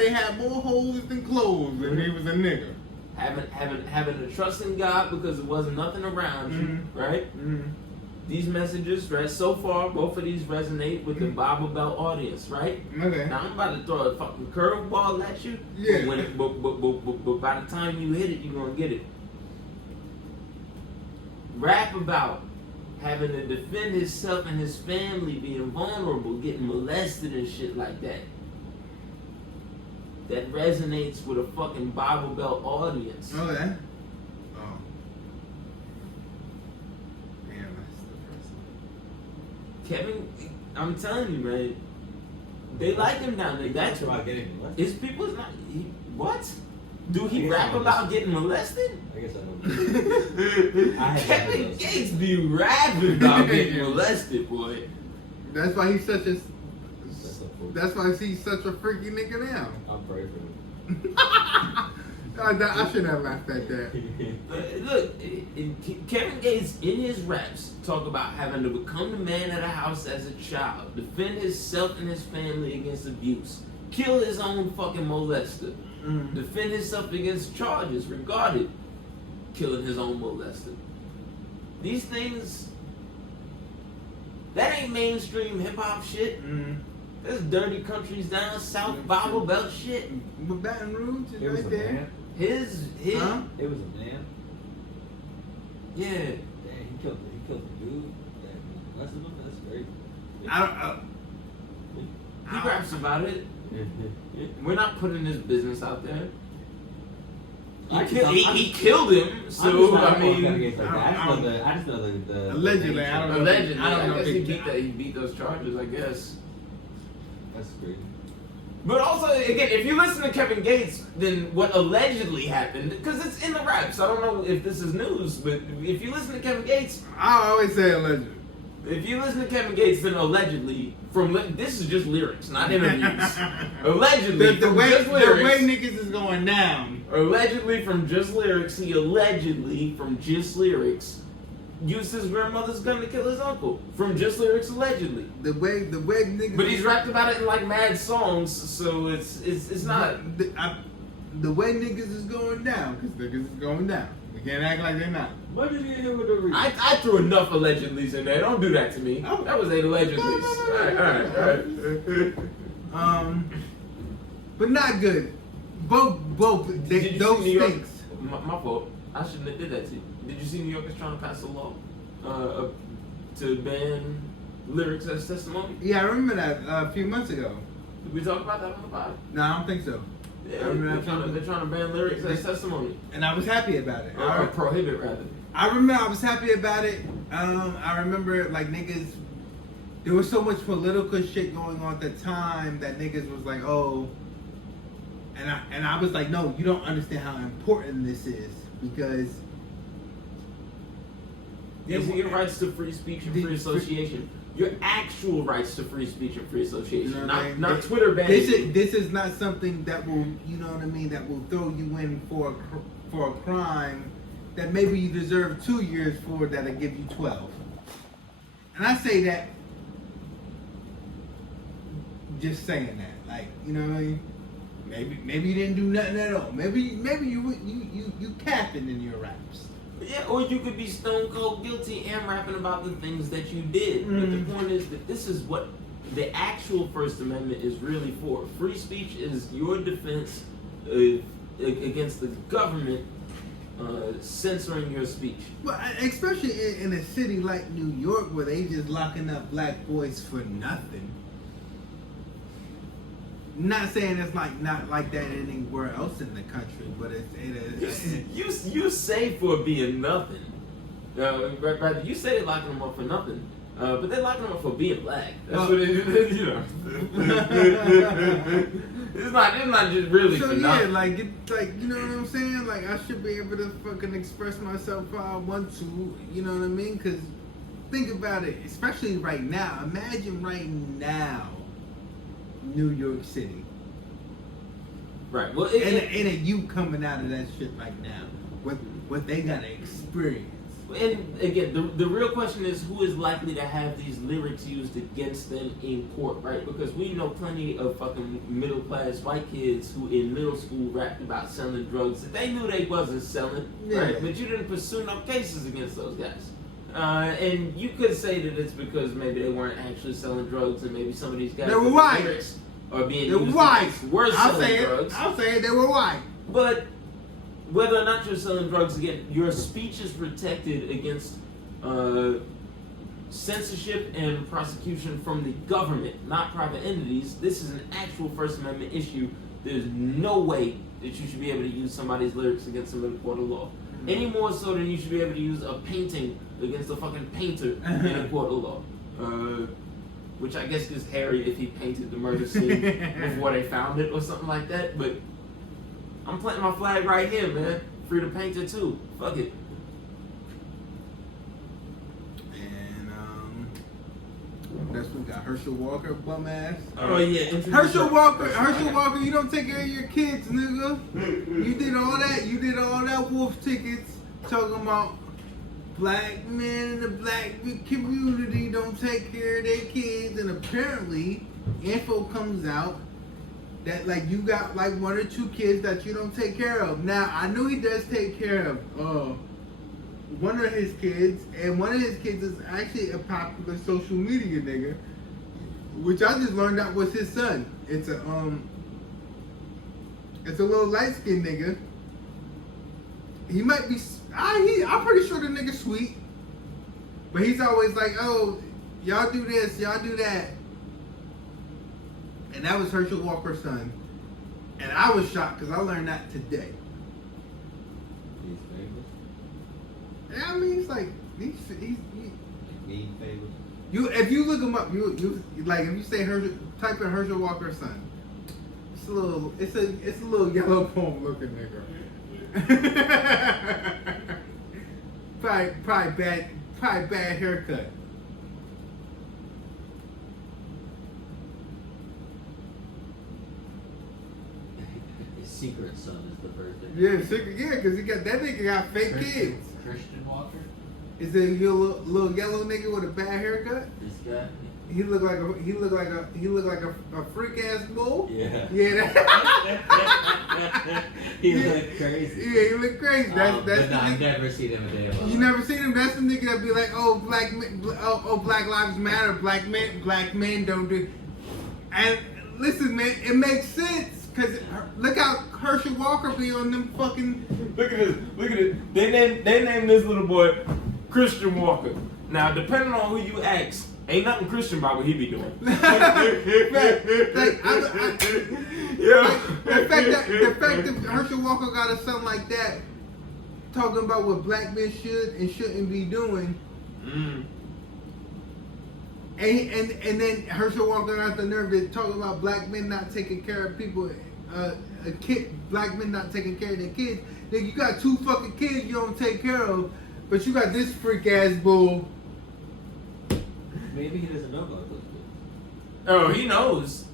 had more holes than clothes, and he was a nigga. Having a trust in God because there wasn't nothing around you, right? Mm-hmm. These messages, right? So far, both of these resonate with the Bible Belt audience, right? Okay. Now I'm about to throw a fucking curveball at you. Yeah. But by the time you hit it, you're gonna get it. Rap about having to defend himself and his family, being vulnerable, getting molested and shit like that. That resonates with a fucking Bible Belt audience. Okay. Kevin, I'm telling you, man, they like him down there. That's about getting molested. His people's not. What? Do he rap about getting molested? I guess I don't. Kevin Gates be rapping about getting molested, boy. That's why he's such a. That's why he's such a freaky nigga now. I'm praying for him. I shouldn't have laughed at that. Look, Kevin Gates in his raps talk about having to become the man of the house as a child, defend himself and his family against abuse, kill his own fucking molester, defend himself against charges regarded killing his own molester. These things, that ain't mainstream hip hop shit. There's dirty countries down south, Bible Belt shit. But Baton Rouge is right there. Man. His Huh? It was a man. Yeah. Yeah, he killed the dude. Yeah, that's great. He raps about it. We're not putting his business out there. He killed him, so I mean. I just know the allegedly. I don't know. Allegedly, I guess he beat those charges. I guess. That's crazy. But also, again, if you listen to Kevin Gates, then what allegedly happened, because it's in the raps. I don't know if this is news, but if you listen to Kevin Gates, I always say allegedly. If you listen to Kevin Gates, then allegedly, this is just lyrics, not interviews. Allegedly, the way niggas is going down. Allegedly from just lyrics, he allegedly from just lyrics used his grandmother's gun to kill his uncle. From just lyrics, allegedly. The way niggas. But he's rapped about it in like mad songs, so it's not. The way niggas is going down, because niggas is going down. We can't act like they're not. What did you hear with the reason? I threw enough allegedlys in there. Don't do that to me. That was 8 allegedlys. All right. But not good. Both those things. My fault. I shouldn't have did that to you. Did you see New York is trying to pass a law to ban lyrics as testimony? Yeah, I remember that a few months ago. Did we talk about that on the pod? No, I don't think so. Yeah, they're trying to ban lyrics as testimony. And I was happy about it. Or prohibit, rather. I remember I was happy about it. I remember like niggas, there was so much political shit going on at the time that niggas was like, oh, and I was like, no, you don't understand how important this is because these are your rights to free speech and free association. your actual rights to free speech and free association, You know what I mean? not Twitter banning. This is not something that will, you know what I mean, that will throw you in for a crime that maybe you deserve 2 years for, that'll give you 12. And I say that just saying that, like, you know what I mean? Maybe you didn't do nothing at all. Maybe you capping in your raps. Yeah, or you could be stone cold guilty and rapping about the things that you did. But the point is that this is what the actual First Amendment is really for. Free speech is your defense against the government censoring your speech. Well, especially in a city like New York, where they just locking up black boys for nothing. Not saying it's not like that anywhere else in the country, but You say for being nothing. Rather, you say they're locking them up for nothing, but they're locking them up for being black. That's what it is, you know. It's not just really so for yeah, nothing. like you know what I'm saying? Like, I should be able to fucking express myself how I want to. You know what I mean? Because think about it, especially right now. Imagine right now, New York City. Right. Well, And a you coming out of that shit right now. What they gotta experience. and again, the real question is, who is likely to have these lyrics used against them in court, right? Because we know plenty of fucking middle class white kids who in middle school rapped about selling drugs that they knew they wasn't selling, right? But you didn't pursue no cases against those guys. And you could say that it's because maybe they weren't actually selling drugs, and maybe some of these guys They were white. lyrics are being They were used white. against were selling drugs. I'll say it, they were white. But whether or not you're selling drugs, again, your speech is protected against censorship and prosecution from the government, not private entities. This is an actual First Amendment issue. There's no way that you should be able to use somebody's lyrics against them in a court of law. Any more so than you should be able to use a painting against a fucking painter in a court of law. Which I guess is hairy if he painted the murder scene before they found it or something like that. But I'm planting my flag right here, man. Free the painter too. Fuck it. And that's what we got. Herschel Walker, bum ass. Oh yeah, Herschel Walker, you don't take care of your kids, nigga. You did all that wolf tickets talking about black men in the black community don't take care of their kids, and apparently info comes out that like you got like 1 or 2 kids that you don't take care of. Now I know he does take care of one of his kids, and one of his kids is actually a popular social media nigga, which I just learned out was his son. It's a little light skinned nigga. He might be. I'm pretty sure the nigga's sweet, but he's always like, "Oh, y'all do this, y'all do that," and that was Herschel Walker's son, and I was shocked because I learned that today. He's famous. And I mean, it's like he's Being famous. if you look him up, you like if you say type in Herschel Walker's son, it's a little yellow poem looking nigga. probably bad haircut. His secret son is the birthday. Yeah, because that nigga got fake kids. Christian Walker. Is there a little yellow nigga with a bad haircut? This guy. He look like a freak ass bull. Yeah. Yeah. He looked crazy. Yeah, he look crazy. That's but the no, I've nigga. never seen him a day of my You life. never seen him? That's the nigga that be like, oh, Black Lives Matter, black men don't do. And listen, man, it makes sense because look how Herschel Walker be on them fucking. Look at this. They named this little boy Christian Walker. Now, depending on who you ask, ain't nothing Christian about what he be doing. The fact that Herschel Walker got a son like that, talking about what black men should and shouldn't be doing, and then Herschel Walker got the nerve to talk about black men not taking care of people, black men not taking care of their kids. Nigga, you got 2 fucking kids you don't take care of, but you got this freak ass bull. Maybe he doesn't know about those books. Oh, he knows.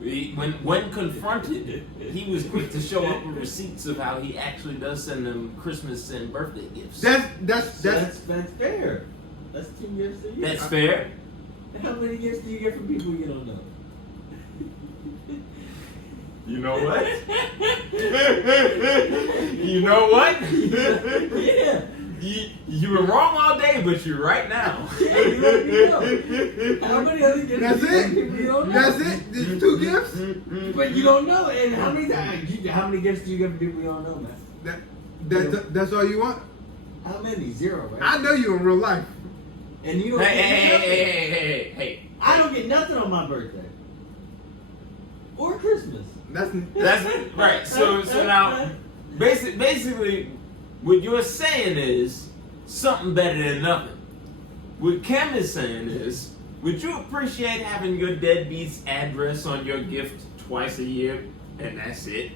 When confronted, he was quick to show up with receipts of how he actually does send them Christmas and birthday gifts. That's fair. That's 2 gifts a year. That's fair. How many gifts do you get from people you don't know? You know what? You know what? Yeah. You were wrong all day, but you're right now. Yeah, you let me know. How many other gifts? That's do you it. get from people you don't know? That's it. There's 2 gifts. But you don't know. And how many gifts do you get from people you don't know, man? That's all you want. How many? 0, right? I know you in real life. And you don't Hey. I don't get nothing on my birthday. Or Christmas. That's right. So now, basically, what you're saying is something better than nothing. What Chem is saying is, would you appreciate having your deadbeat's address on your gift twice a year, and that's it?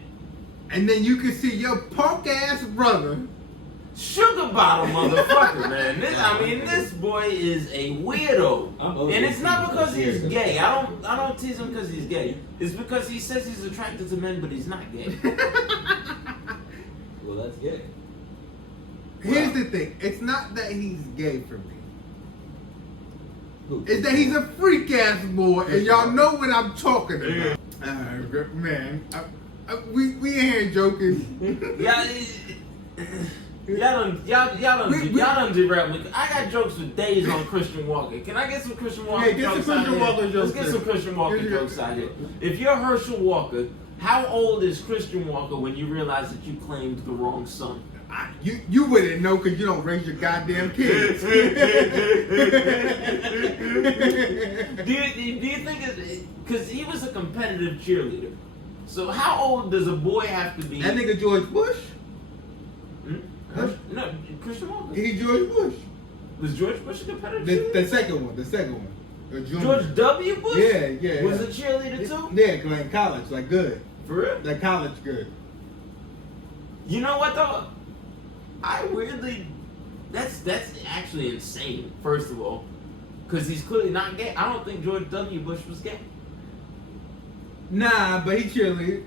And then you can see your punk ass brother. Sugar bottle motherfucker, man. This boy is a weirdo, and it's not because he's gay. I don't tease him because he's gay. It's because he says he's attracted to men, but he's not gay. Well, that's gay. Here's the thing. It's not that he's gay for me. Who? It's that he's a freak ass boy, and y'all know what I'm talking about. Man, we in here joking. Y'all done derailed me. I got jokes for days on Christian Walker. Can I get some Christian Walker jokes out here? Let's get some Christian Walker jokes out here. If you're Herschel Walker, how old is Christian Walker when you realize that you claimed the wrong son? You wouldn't know because you don't raise your goddamn kids. Do you think it's because he was a competitive cheerleader? So how old does a boy have to be? That nigga George Bush? No, Christian Walker. He George Bush. Was George Bush a competitive cheerleader? The second one. George W. Bush? Yeah. Was a cheerleader too? Yeah, like college, like good. For real? Like college good. You know what though? That's actually insane, first of all. Because he's clearly not gay. I don't think George W. Bush was gay. Nah, but he cheerleaded.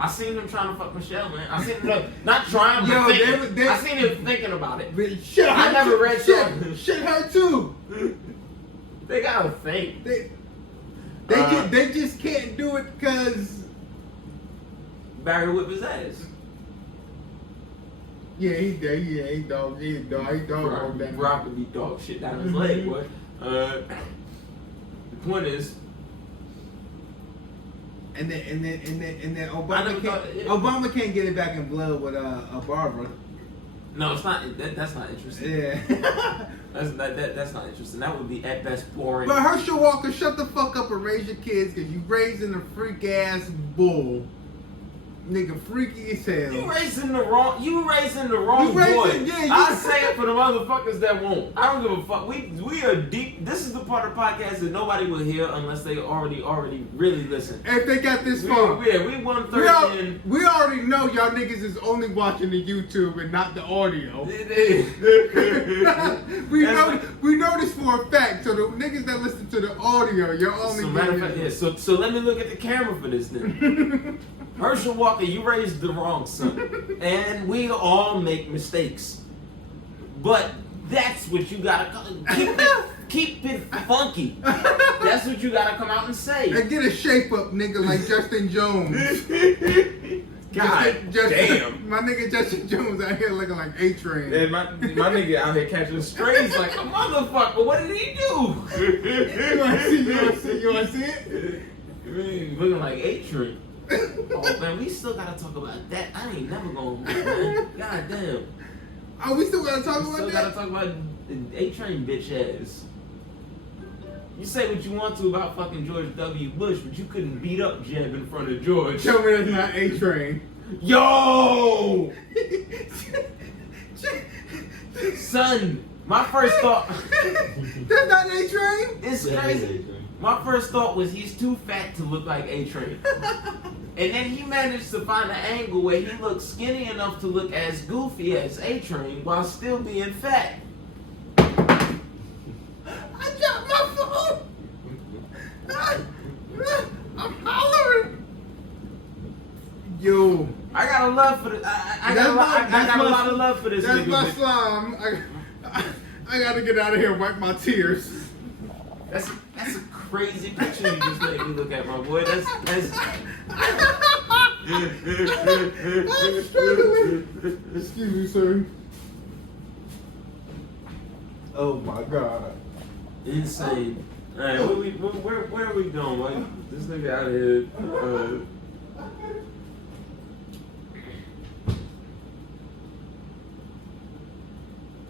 I seen him trying to fuck Michelle, man. I seen him, not trying, but thinking. I seen him thinking about it. I never read shit her too. They got a thing. They just can't do it because Barry whipped his ass. Yeah, he dog on that. Brock would be dog shit down his leg, boy. The point is, and then Obama can't get it back in blood with Barbara. No, it's not. That's not interesting. Yeah. That's not interesting. That would be at best boring. But Herschel Walker, shut the fuck up and raise your kids, cause you raising a freak ass bull. Nigga, freaky as hell. You raising the wrong boy. Yeah, I say it for the motherfuckers that won't. I don't give a fuck. We are deep. This is the part of the podcast that nobody will hear unless they already really listen. If they got this far. We 130 in. We already know y'all niggas is only watching the YouTube and not the audio. we know this for a fact. So the niggas that listen to the audio, you're only So let me look at the camera for this then. Herschel Walker, you raised the wrong son. And we all make mistakes. But that's what you gotta keep it funky. That's what you gotta come out and say. And get a shape up, nigga, like Justin Jones. God damn. My nigga Justin Jones out here looking like A-Train. And my nigga out here catching strays like a motherfucker. What did he do? You wanna see it? Looking like A-Train. Oh man, we still gotta talk about that. I ain't never gonna man. God damn. Oh, we still gotta talk about that? Still gotta talk about A-Train bitch ass. You say what you want to about fucking George W. Bush, but you couldn't beat up Jeb in front of George. Tell me that's not A-Train. Yo! Son, my first thought. That's not A-Train? It's crazy. My first thought was he's too fat to look like A-Train. And then he managed to find an angle where he looked skinny enough to look as goofy as A-Train while still being fat. I dropped my Yo. I got a love for this. I got a lot of love for this That's nigga. my but slime. I gotta get out of here and wipe my tears. That's a crazy picture you just made me look at, my boy. That's I'm struggling. Excuse me, sir. Oh my god. insane. All right, where are we going? Like, this nigga out of here.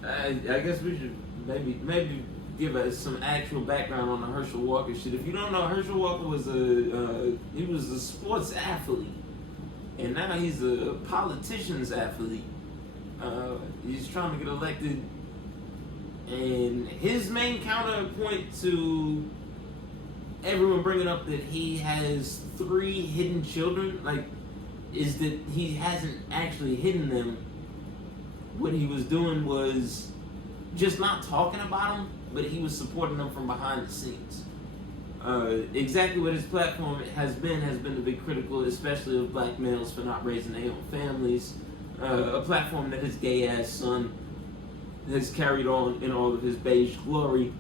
I guess we should maybe give us some actual background on the Herschel Walker shit. If you don't know, Herschel Walker was he was a sports athlete, and now he's a politician's athlete. He's trying to get elected, and his main counterpoint to everyone bringing up that he has 3 hidden children, like, is that he hasn't actually hidden them. What he was doing was just not talking about them, but he was supporting them from behind the scenes. Exactly what his platform has been to be critical, especially of black males for not raising their own families. A platform that his gay ass son has carried on in all of his beige glory,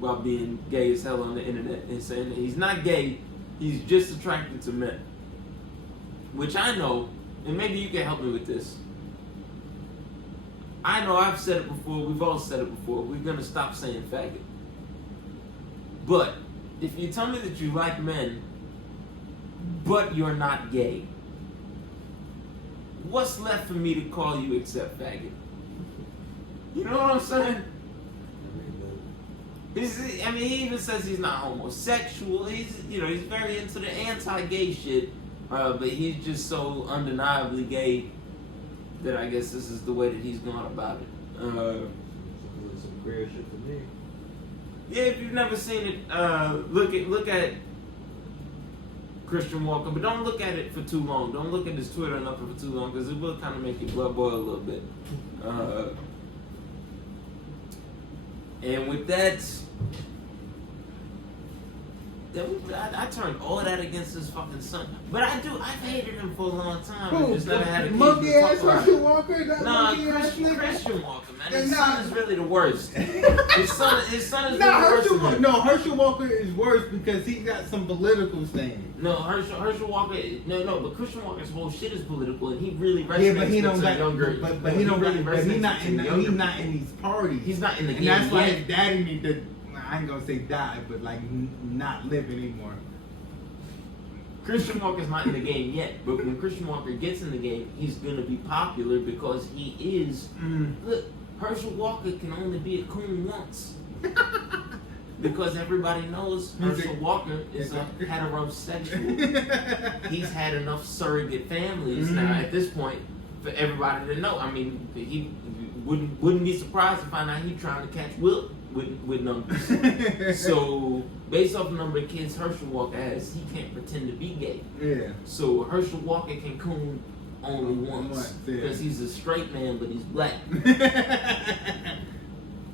while being gay as hell on the internet and saying that he's not gay, he's just attracted to men. Which I know, and maybe you can help me with this. I know I've said it before, we've all said it before, we're gonna stop saying faggot. But if you tell me that you like men, but you're not gay, what's left for me to call you except faggot? You know what I'm saying? He even says he's not homosexual. He's very into the anti-gay shit, but he's just so undeniably gay that I guess this is the way that he's gone about it. Some queer shit for me. Yeah, if you've never seen it, look at Christian Walker, but don't look at it for too long. Don't look at his Twitter and nothing for too long, because it will kind of make your blood boil a little bit. And with that, I turned all that against his fucking son. But I've hated him for a long time. I just never had a kid monkey to ass talk about. Herschel Walker? Nah, Christian Walker, man. His son is really the worst. His son is really the worst. Herschel Walker is worse because he got some political thing. No, Herschel Walker. No, but Christian Walker's whole shit is political, and he really resonates with younger. But he not in these parties. He's not in the game. And that's why yet. his daddy need to. I ain't gonna say die, but like not live anymore. Christian Walker's not in the game yet, but when Christian Walker gets in the game, he's gonna be popular because he is. Look, Herschel Walker can only be a coon once. Because everybody knows Herschel Walker is a heterosexual. He's had enough surrogate families now at this point for everybody to know. I mean, he wouldn't be surprised to find out he's trying to catch Will with numbers. So based off the number of kids Herschel Walker has, he can't pretend to be gay. Yeah. So Herschel Walker can coon only once because he's a straight man, but he's black.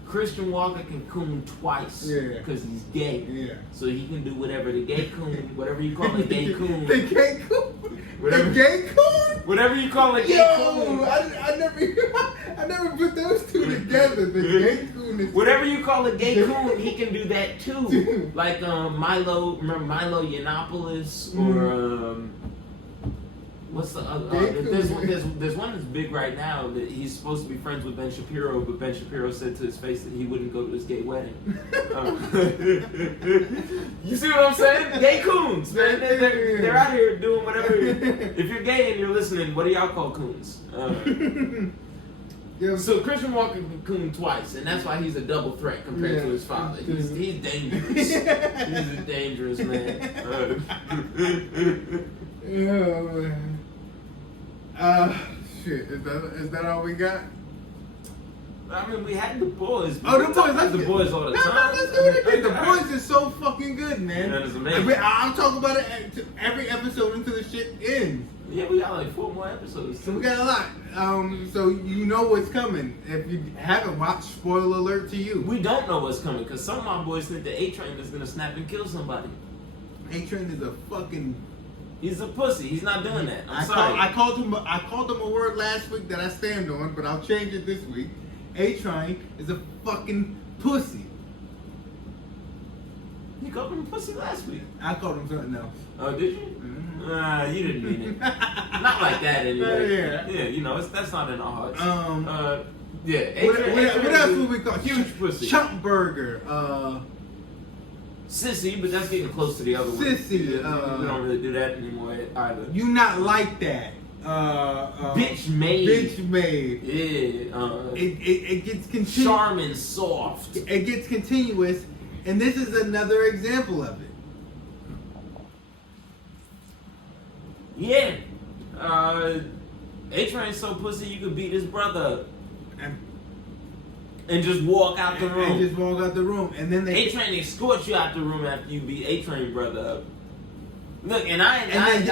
Christian Walker can coon twice because he's gay. Yeah. So he can do whatever the gay coon, whatever you call a gay coon. The gay coon? Whatever, the gay coon? Whatever you call a gay coon. I never put those two together. The gay coon is... Whatever you call a gay coon, he can do that too. Like Milo, remember Milo Yiannopoulos or... What's the other? There's one that's big right now that he's supposed to be friends with Ben Shapiro, but Ben Shapiro said to his face that he wouldn't go to his gay wedding. You see what I'm saying? Gay coons, man. They're out here doing whatever. If you're gay and you're listening, what do y'all call coons? So Christian Walker can coon twice, and that's why he's a double threat compared to his father. He's dangerous. He's a dangerous man. Shit. Is that all we got? I mean, we had the boys. Oh, the boys. Like the boys all the time. Let's do it again. The boys is so fucking good, man. That is amazing. I'm talking about it every episode until the shit ends. Yeah, we got like 4 more episodes. So we got a lot. So you know what's coming. If you haven't watched, spoiler alert to you. We don't know what's coming because some of my boys think the A-Train is gonna snap and kill somebody. A-Train is a fucking He's a pussy. He's not doing that. I'm I sorry. called him a word last week that I stand on, but I'll change it this week. A-Train is a fucking pussy. You called him a pussy last week. I called him something else. Oh, did you? You didn't mean it. Not like that anyway. Yeah. You know, that's not in our hearts. Yeah. What else would we call? Huge pussy. Chump burger. Sissy, but that's getting close to the other one. Sissy. We don't really do that anymore either. You not like that. Bitch made. Bitch made. Yeah. It gets continuous. Charmin soft. It gets continuous, and this is another example of it. Yeah. A-Train's so pussy you could beat his brother up. And just walk out the room. And just walk out the room, and then they A-Train escorts you out the room after you beat A-Train brother up. Look, and then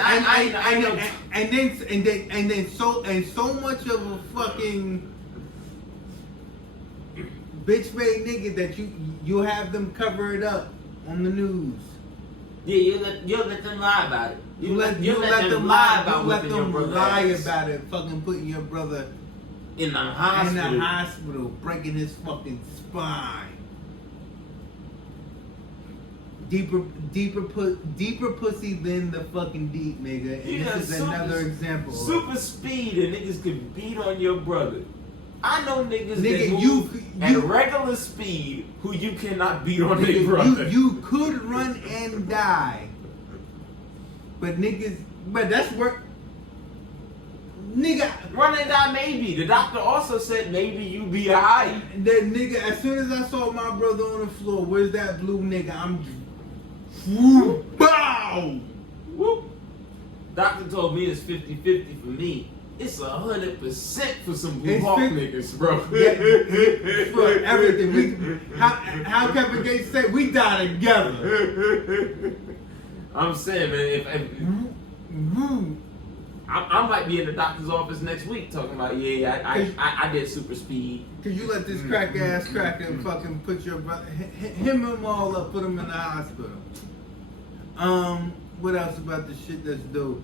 so much of a fucking bitch made nigga that you have them cover it up on the news. Yeah, you'll let them lie about it. You let them lie about it. Fucking putting your brother in the hospital, breaking his fucking spine. Deeper pussy than the fucking deep, nigga. And this is another example. Super speed and niggas could beat on your brother. I know niggas that move at regular speed who you cannot beat on their brother. You could run and die, but that's work. Nigga, run and die maybe. The doctor also said maybe you be alright. That nigga, as soon as I saw my brother on the floor, where's that blue nigga? I'm whoop, bow. Whoop. Doctor told me it's 50-50 for me. It's 100% for some Blue Hawk niggas, bro. For everything. How Kevin Gates said, we die together. I'm saying, man, if I might be in the doctor's office next week talking about, I did super speed. Cause you let this crack ass cracker fucking put your brother, him and all up, put him in the hospital. What else about the shit that's dope?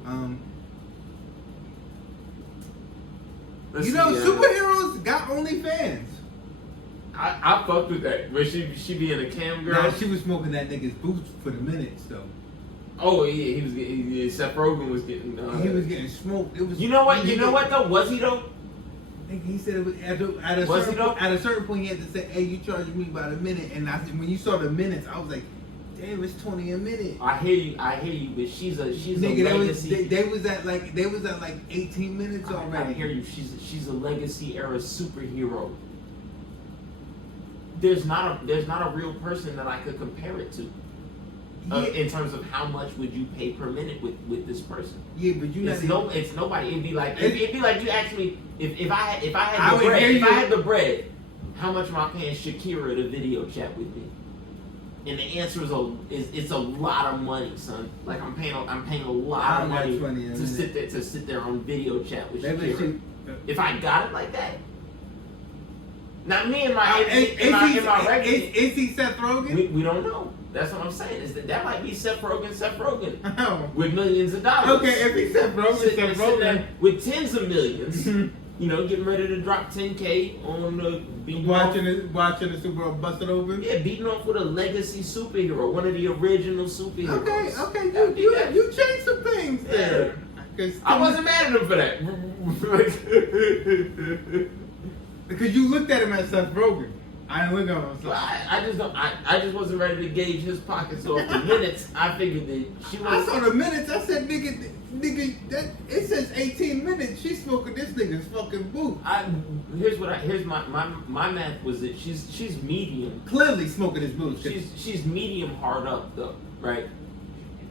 Superheroes got OnlyFans. I fucked with that. But she being a cam girl. Nah, she was smoking that nigga's boots for the minutes though. Oh yeah, he was getting. Seth Rogen was getting. He was getting smoked. It was. You know what? You know what though? Was he though? He said it was at a certain point he had to say, "Hey, you charged me by the minute." And when you saw the minutes, I was like, "Damn, it's 20 a minute." I hear you, but she's nigga, a legacy. They was at like 18 minutes already. I hear you. She's a legacy era superhero. There's not a real person that I could compare it to. In terms of how much would you pay per minute with this person? Yeah, but it's nobody. It'd be like you asked me if I had the bread, how much am I paying Shakira to video chat with me? And the answer is it's a lot of money, son. Like I'm paying a lot of money to sit there on video chat with Shakira. If I got it like that. Not me and my regular. Is he Seth Rogen? We don't know. That's what I'm saying. Is that might be Seth Rogen with millions of dollars. Okay, if he's Seth Rogen, with tens of millions, getting ready to drop 10K on watching the Super Bowl busted open. Yeah, beating off with a legacy superhero, one of the original superheroes. Okay, you changed some things there. Yeah. I wasn't mad at him for that. Because you looked at him as Seth Rogen. I didn't look at him. So I just wasn't ready to gauge his pockets off the minutes. I figured that she was. I saw the minutes. I said, nigga, that it says 18 minutes. She's smoking this nigga's fucking boot. Here's my math was that she's medium. Clearly smoking his boot. She's medium hard up though, right?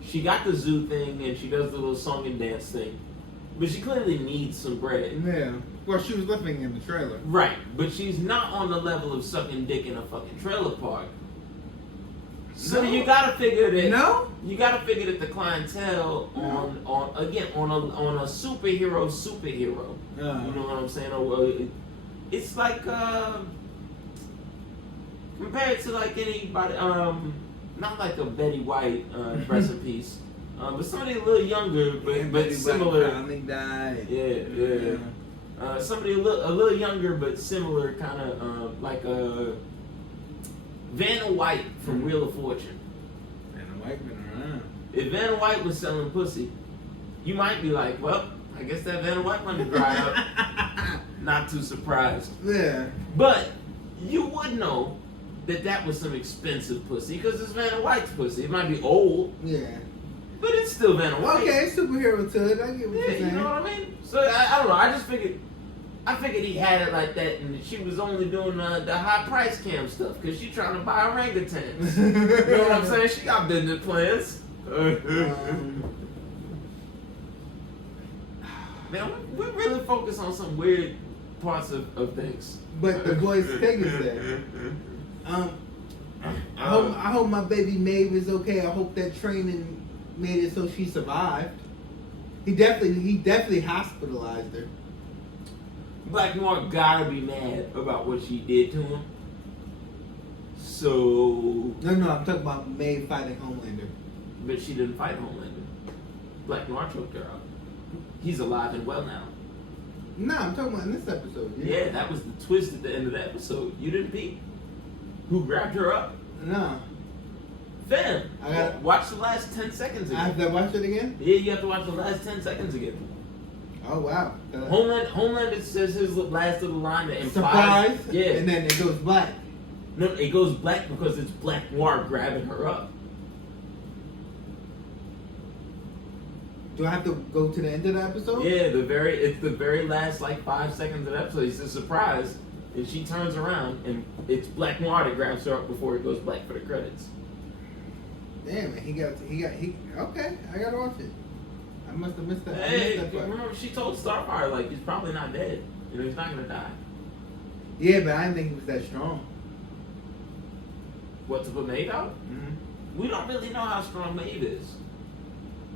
She got the zoo thing and she does the little song and dance thing, but she clearly needs some bread. Yeah. Well, she was living in the trailer. Right, but she's not on the level of sucking dick in a fucking trailer park. So you gotta figure that. No. You gotta figure that the clientele on a superhero. You know what I'm saying? It's like compared to like anybody. Not like a Betty White recipes. But somebody a little younger, but similar. Finally died. Yeah. Somebody a little younger, but similar, kind of like Vanna White from Wheel of Fortune. Vanna White been around. If Vanna White was selling pussy, you might be like, well, I guess that Vanna White money dried up. Not too surprised. Yeah. But you would know that was some expensive pussy because it's Vanna White's pussy. It might be old. Yeah. But it's still Vanna White. Okay, superhero to it. I get what you're saying. You know what I mean? So I don't know. I figured he had it like that, and she was only doing the high price cam stuff because she trying to buy orangutans. You know what I'm saying? She got business plans. Man, we really focus on some weird parts of things. But the boy's thing is there. I hope my baby Maeve is okay. I hope that training made it so she survived. He definitely hospitalized her. Black Noir gotta be mad about what she did to him. So No, I'm talking about Maeve fighting Homelander. But she didn't fight Homelander. Black Noir choked her out. He's alive and well now. Nah, I'm talking about in this episode. Yeah, that was the twist at the end of the episode. You didn't peep. Who grabbed her up? No. Fam, I got watch the last 10 seconds again. I have to watch it again? Yeah, you have to watch the last 10 seconds again. Oh wow. Homelander says his last little line that implies. Surprise. Yeah. And then it goes black. No, it goes black because it's Black Noir grabbing her up. Do I have to go to the end of the episode? Yeah, it's the very last like 5 seconds of the episode. It's a surprise, and she turns around, and it's Black Noir that grabs her up before it goes black for the credits. Damn, man, he okay, I gotta watch it. I must have missed that. Hey, remember she told Starfire like he's probably not dead. You know, he's not gonna die. Yeah, but I didn't think he was that strong. What, to put Maeve out? Mm-hmm. We don't really know how strong Maeve is.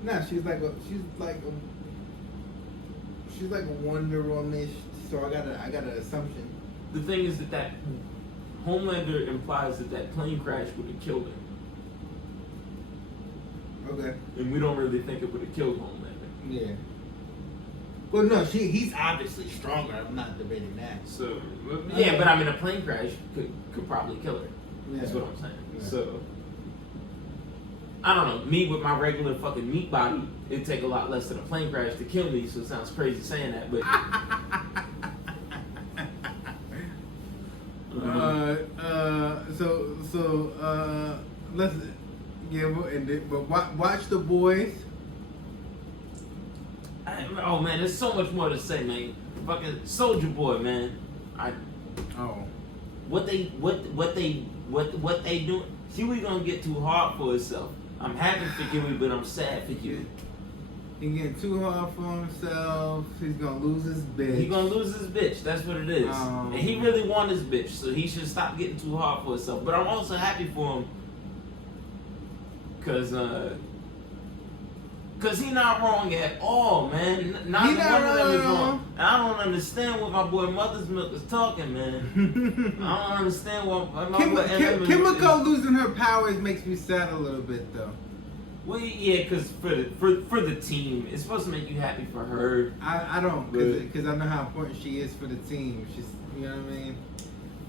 Nah, she's like a Wonder Woman-ish. So I got an assumption. The thing is that Homelander implies that plane crash would have killed him. Okay. And we don't really think it would have killed Homelander. Yeah. Well, no, he's obviously stronger. I'm not debating that. So, yeah, but I mean, a plane crash could probably kill her. Yeah. That's what I'm saying. Yeah. So, I don't know. Me with my regular fucking meat body, it'd take a lot less than a plane crash to kill me. So it sounds crazy saying that, but. Let's but watch The Boys. Oh man, there's so much more to say, man. Fucking Soldier Boy, man. What they doing? Huey gonna get too hard for himself. I'm happy for Huey, but I'm sad for Huey. He getting too hard for himself. He's gonna lose his bitch. He gonna lose his bitch. That's what it is. And he really want his bitch, so he should stop getting too hard for himself. But I'm also happy for him, cause he not wrong at all, man. Neither one of them is wrong. And I don't understand what my boy Mother's Milk is talking, man. I don't understand what my boy Kimiko losing her powers makes me sad a little bit, though. Well, yeah, because for the team, it's supposed to make you happy for her. I don't, because I know how important she is for the team. She's, you know what I mean?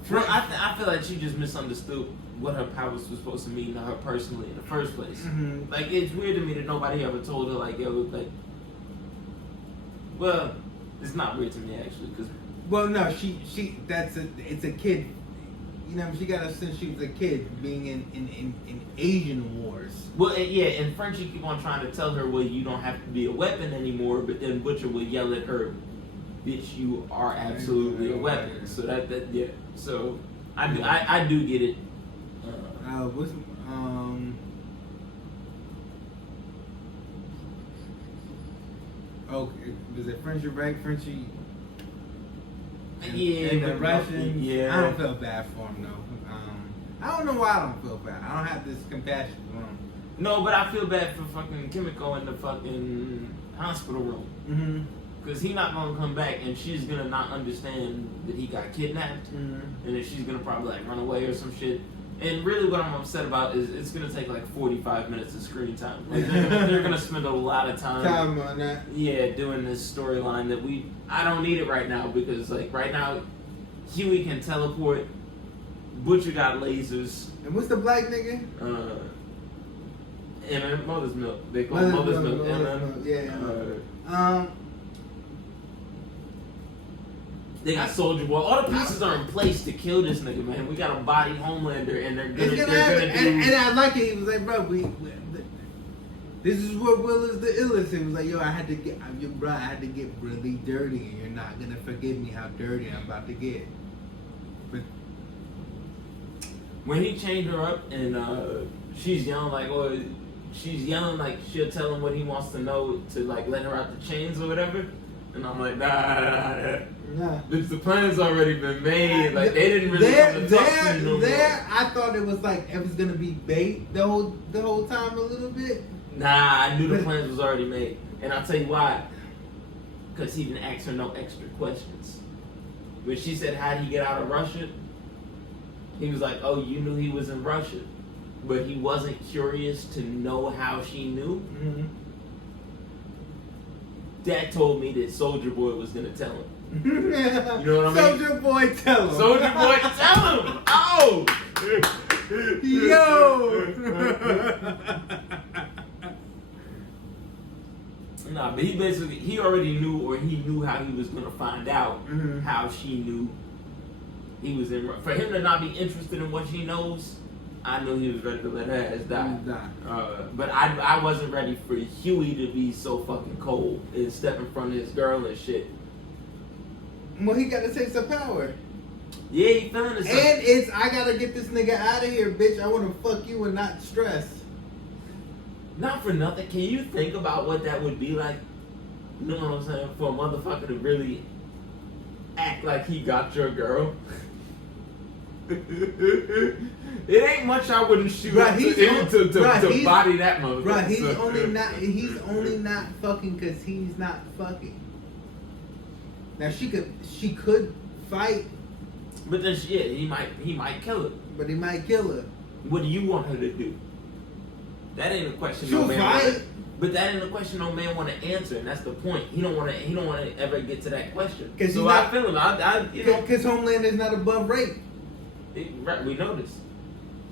I feel like she just misunderstood what her powers was supposed to mean to her personally in the first place. Mm-hmm. Like, it's weird to me that nobody ever told her, like, yo, like, well, it's not weird to me, actually, because... Well, no, it's a kid. You know, she got us since she was a kid, being in Asian wars. Well, yeah, and Frenchie keep on trying to tell her, well, you don't have to be a weapon anymore, but then Butcher will yell at her, bitch, you are absolutely a weapon. So yeah. So I do get it. Okay, was it Frenchie right? Frenchie. Yeah, and the Russians. Yeah. I don't feel bad for him though. I don't know why I don't feel bad. I don't have this compassion for him. No, but I feel bad for fucking Kimiko in the fucking hospital room. Mm-hmm. Because he's not going to come back, and she's going to not understand that he got kidnapped. Mm-hmm. And that she's going to probably like run away or some shit. And really, what I'm upset about is it's gonna take like 45 minutes of screen time. Like, they're gonna spend a lot of time on that. Yeah, doing this storyline that I don't need it right now because like right now, Huey can teleport. Butcher got lasers. And what's the black nigga? And Mother's Milk. They call it Mother's Milk. Yeah. They got Soldier Boy. All the pieces are in place to kill this nigga, man. We got a body Homelander, and they're gonna do. And I like it. He was like, bro, this is what Will is the illest. It was like, yo, I had to get really dirty, and you're not gonna forgive me how dirty I'm about to get. But when he chained her up, and she's yelling like she'll tell him what he wants to know to like let her out the chains or whatever. And I'm like, nah. The plan's already been made. Like they didn't really come to talk to you no more. I thought it was like it was gonna be bait the whole time a little bit. Nah, I knew the plans was already made, and I'll tell you why. Because he didn't ask her no extra questions. When she said, "How'd he get out of Russia?" He was like, "Oh, you knew he was in Russia," but he wasn't curious to know how she knew. Mm-hmm. That told me that Soldier Boy was gonna tell him. You know what I mean? Soldier Boy, tell him. Soldier Boy, tell him. Oh, yo. Nah, but he already knew, or he knew how he was gonna find out how she knew he was in. For him to not be interested in what she knows, I knew he was ready to let her ass die. But I wasn't ready for Huey to be so fucking cold and step in front of his girl and shit. Well, he got to take some power. Yeah, he feeling it. And I gotta get this nigga out of here, bitch. I want to fuck you and not stress. Not for nothing. Can you think about what that would be like? You know what I'm saying? For a motherfucker to really act like he got your girl. It ain't much I wouldn't shoot to body that motherfucker. Right, he's only not fucking because he's not fucking. Now she could fight, but then he might kill her. But he might kill her. What do you want her to do? That ain't a question. She'll fight. But that ain't a question no man want to answer, and that's the point. He don't want to ever get to that question. So I feel him. Because Homeland is not above rape. Right, we know this.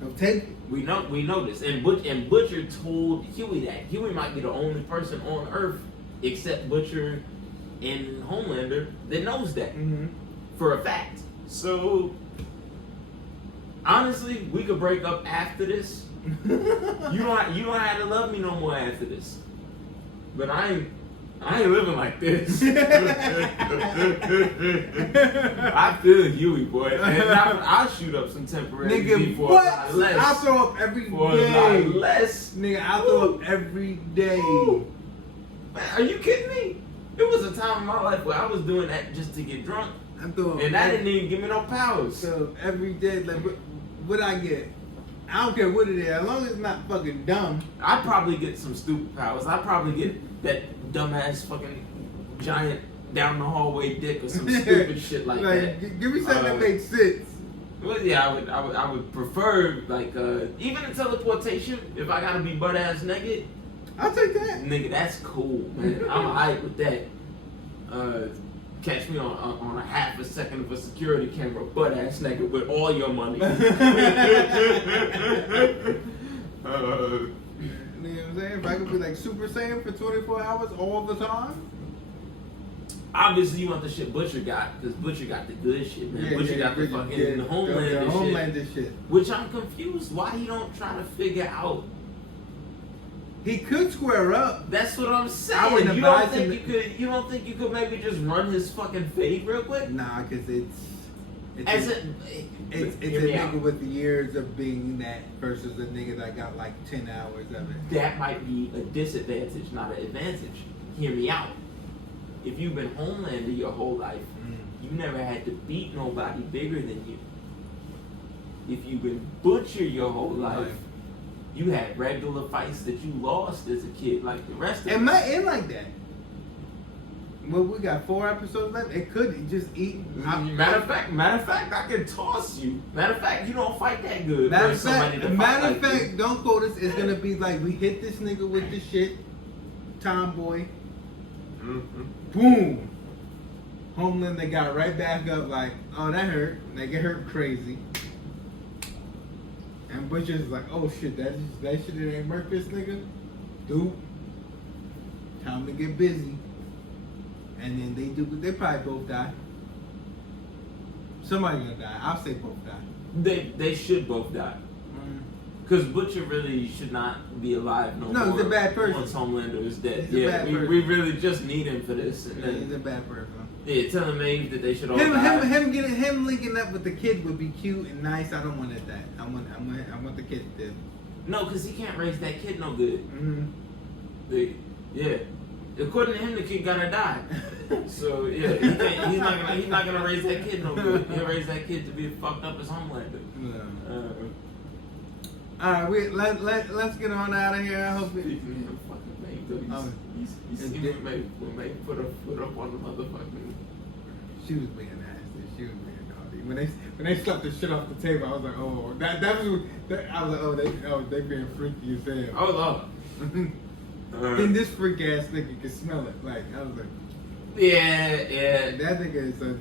No, take it. We know this. And Butcher told Huey that. Huey might be the only person on Earth, except Butcher and Homelander, that knows that for a fact. So honestly, we could break up after this. You don't have to love me no more after this. But I ain't living like this. I feel Huey, boy. And I'll shoot up some temporary nigga, for what? a lot less. I'll throw up every for day. A lot less. Nigga, I'll throw up every day. Man, are you kidding me? There was a time in my life where I was doing that just to get drunk. I'm throwing and that didn't even give me no powers. So every day, like, what I get? I don't care what it is, as long as it's not fucking dumb. I'd probably get some stupid powers. I'd probably get that dumbass fucking giant down the hallway dick or some stupid shit like that. Give me something that makes sense. Well, yeah, I would prefer like even the teleportation. If I gotta be butt ass naked, I'll take that. Nigga, that's cool, man. I'm alright with that. Catch me on a half a second of a security camera, butt ass naked with all your money. You know what I'm saying? If I could be like Super Saiyan for 24 hours all the time. Obviously, you want the shit Butcher got, because Butcher got the good shit, man. Butcher got the fucking Homelander shit. Which I'm confused why he don't try to figure out. He could square up. That's what I'm saying. You don't think you could maybe just run his fucking fade real quick? Nah, because it's a nigga with the years of being that versus a nigga that got like 10 hours of it. That might be a disadvantage, not an advantage. Hear me out. If you've been Homelander your whole life, you never had to beat nobody bigger than you. If you've been Butcher your whole life, you had regular fights that you lost as a kid, like the rest of us. It like that. Well, we got 4 episodes left. It could just eat. Matter of fact, I can toss you. Matter of fact, you don't fight that good. Matter for of somebody fact, to fight like this. don't quote us. It's gonna be like we hit this nigga with the shit, tomboy. Mm-hmm. Boom. Homelander got right back up like, oh, that hurt. Nigga hurt crazy. And Butcher's like, oh shit, that shit ain't murk this nigga. Dude, time to get busy. And then they probably both die. Somebody gonna die. I'll say both die. They should both die. Because Butcher really should not be alive no more. No, he's a bad person. Once Homelander is dead. He's a bad person. We really just need him for this. And then, He's a bad person. Yeah, telling Maeve that they should all die. Him linking up with the kid would be cute and nice. I don't want it that. I want the kid dead. No, because he can't raise that kid no good. Mm-hmm. Yeah. According to him, the kid gotta die. So yeah, he's not gonna raise that kid no good. He'll raise that kid to be fucked up as Homelander. All right, let's get on out of here. I hope it. He's giving May put a foot up on the motherfucking. She was being nasty. She was being naughty. When they slapped the shit off the table, I was like, oh, I was like, they being freaky as hell. Oh Lord. Then this freak ass nigga could smell it. Like I was like, yeah. that nigga is a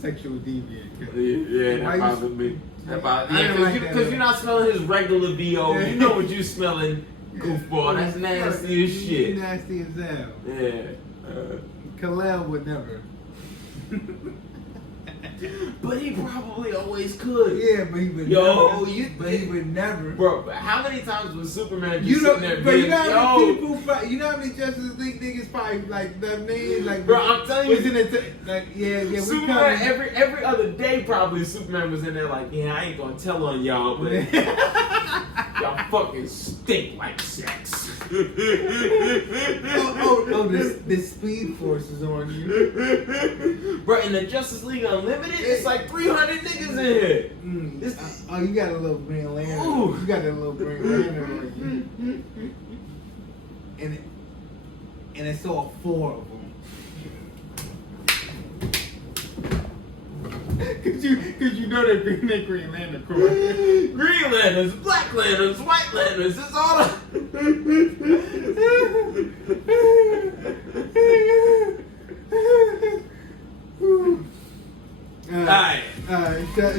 sexual deviant. Yeah, that bothered me. Because Because you're not smelling his regular BO. You know what you smelling, goofball. That's nasty as shit. Nasty as hell. Yeah. Khalil would never. But he probably always could. Yeah, but he would never. He would never. Bro, but how many times was Superman just You know, sitting there but being, you know how many people, you know how many Justice League niggas probably like the name, like bro, I'm telling you, was in it like we Superman coming. every other day probably Superman was in there like, yeah, I ain't gonna tell on y'all, but y'all fucking stink like sex. The Speed Force is on you. Bro, in the Justice League Unlimited, it's like 300 niggas in here. You got a little Green Lantern. Ooh. You got a little Green Lantern on you. And it's all 4 of them. Cause you know they're Green Lantern Corps. Green Lanterns, Black Lanterns, White Lanterns, it's all Alright. Shout out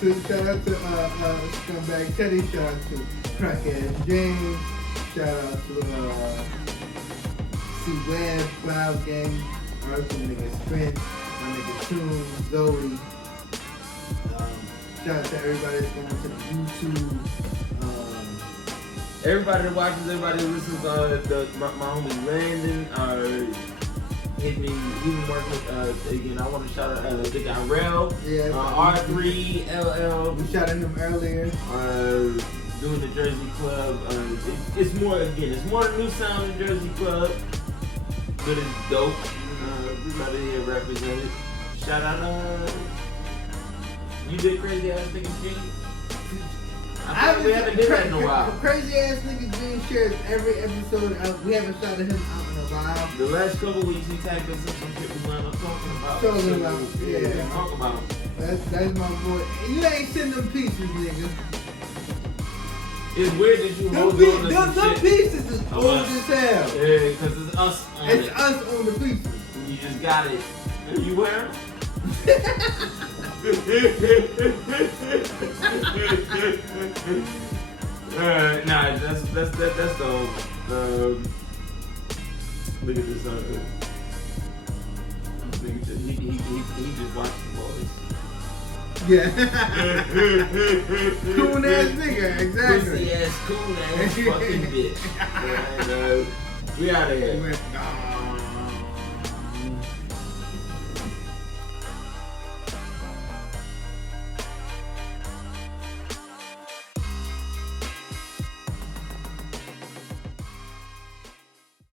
to Scumbag Teddy. Shout out to Crackhead James. Shout out to C Web, Cloud Gang, Arthur nigga Sprint, my nigga Toon, Zoe. Shout out to everybody that's going to the YouTube. Everybody that watches, everybody that listens, my homie Landon, hit me. He been working with, again, I want to shout out the guy Rel, R3LL. We shouted him earlier. Doing the Jersey Club. It's more the new sound in Jersey Club, but it's dope. Everybody here represented. Shout out, you did Crazy Ass Nigga G? We haven't did that in a while. Crazy Ass Nigga G shares every episode. We haven't shouted him out in a while. The last couple weeks he tagged us in some shit we wound up talking about. Yeah. Talk about him. That's my boy. You ain't sending them pieces, nigga. It's weird that you hold on to some Them shit. pieces is old as hell. Yeah, because it's us on It's it. us on the pieces. You just got it. You wear them? Nah, that's the look at this he just watched the boys. Yeah. Cool ass nigga, exactly. Pussy ass, cool ass fucking bitch. And, we out of here. Nah.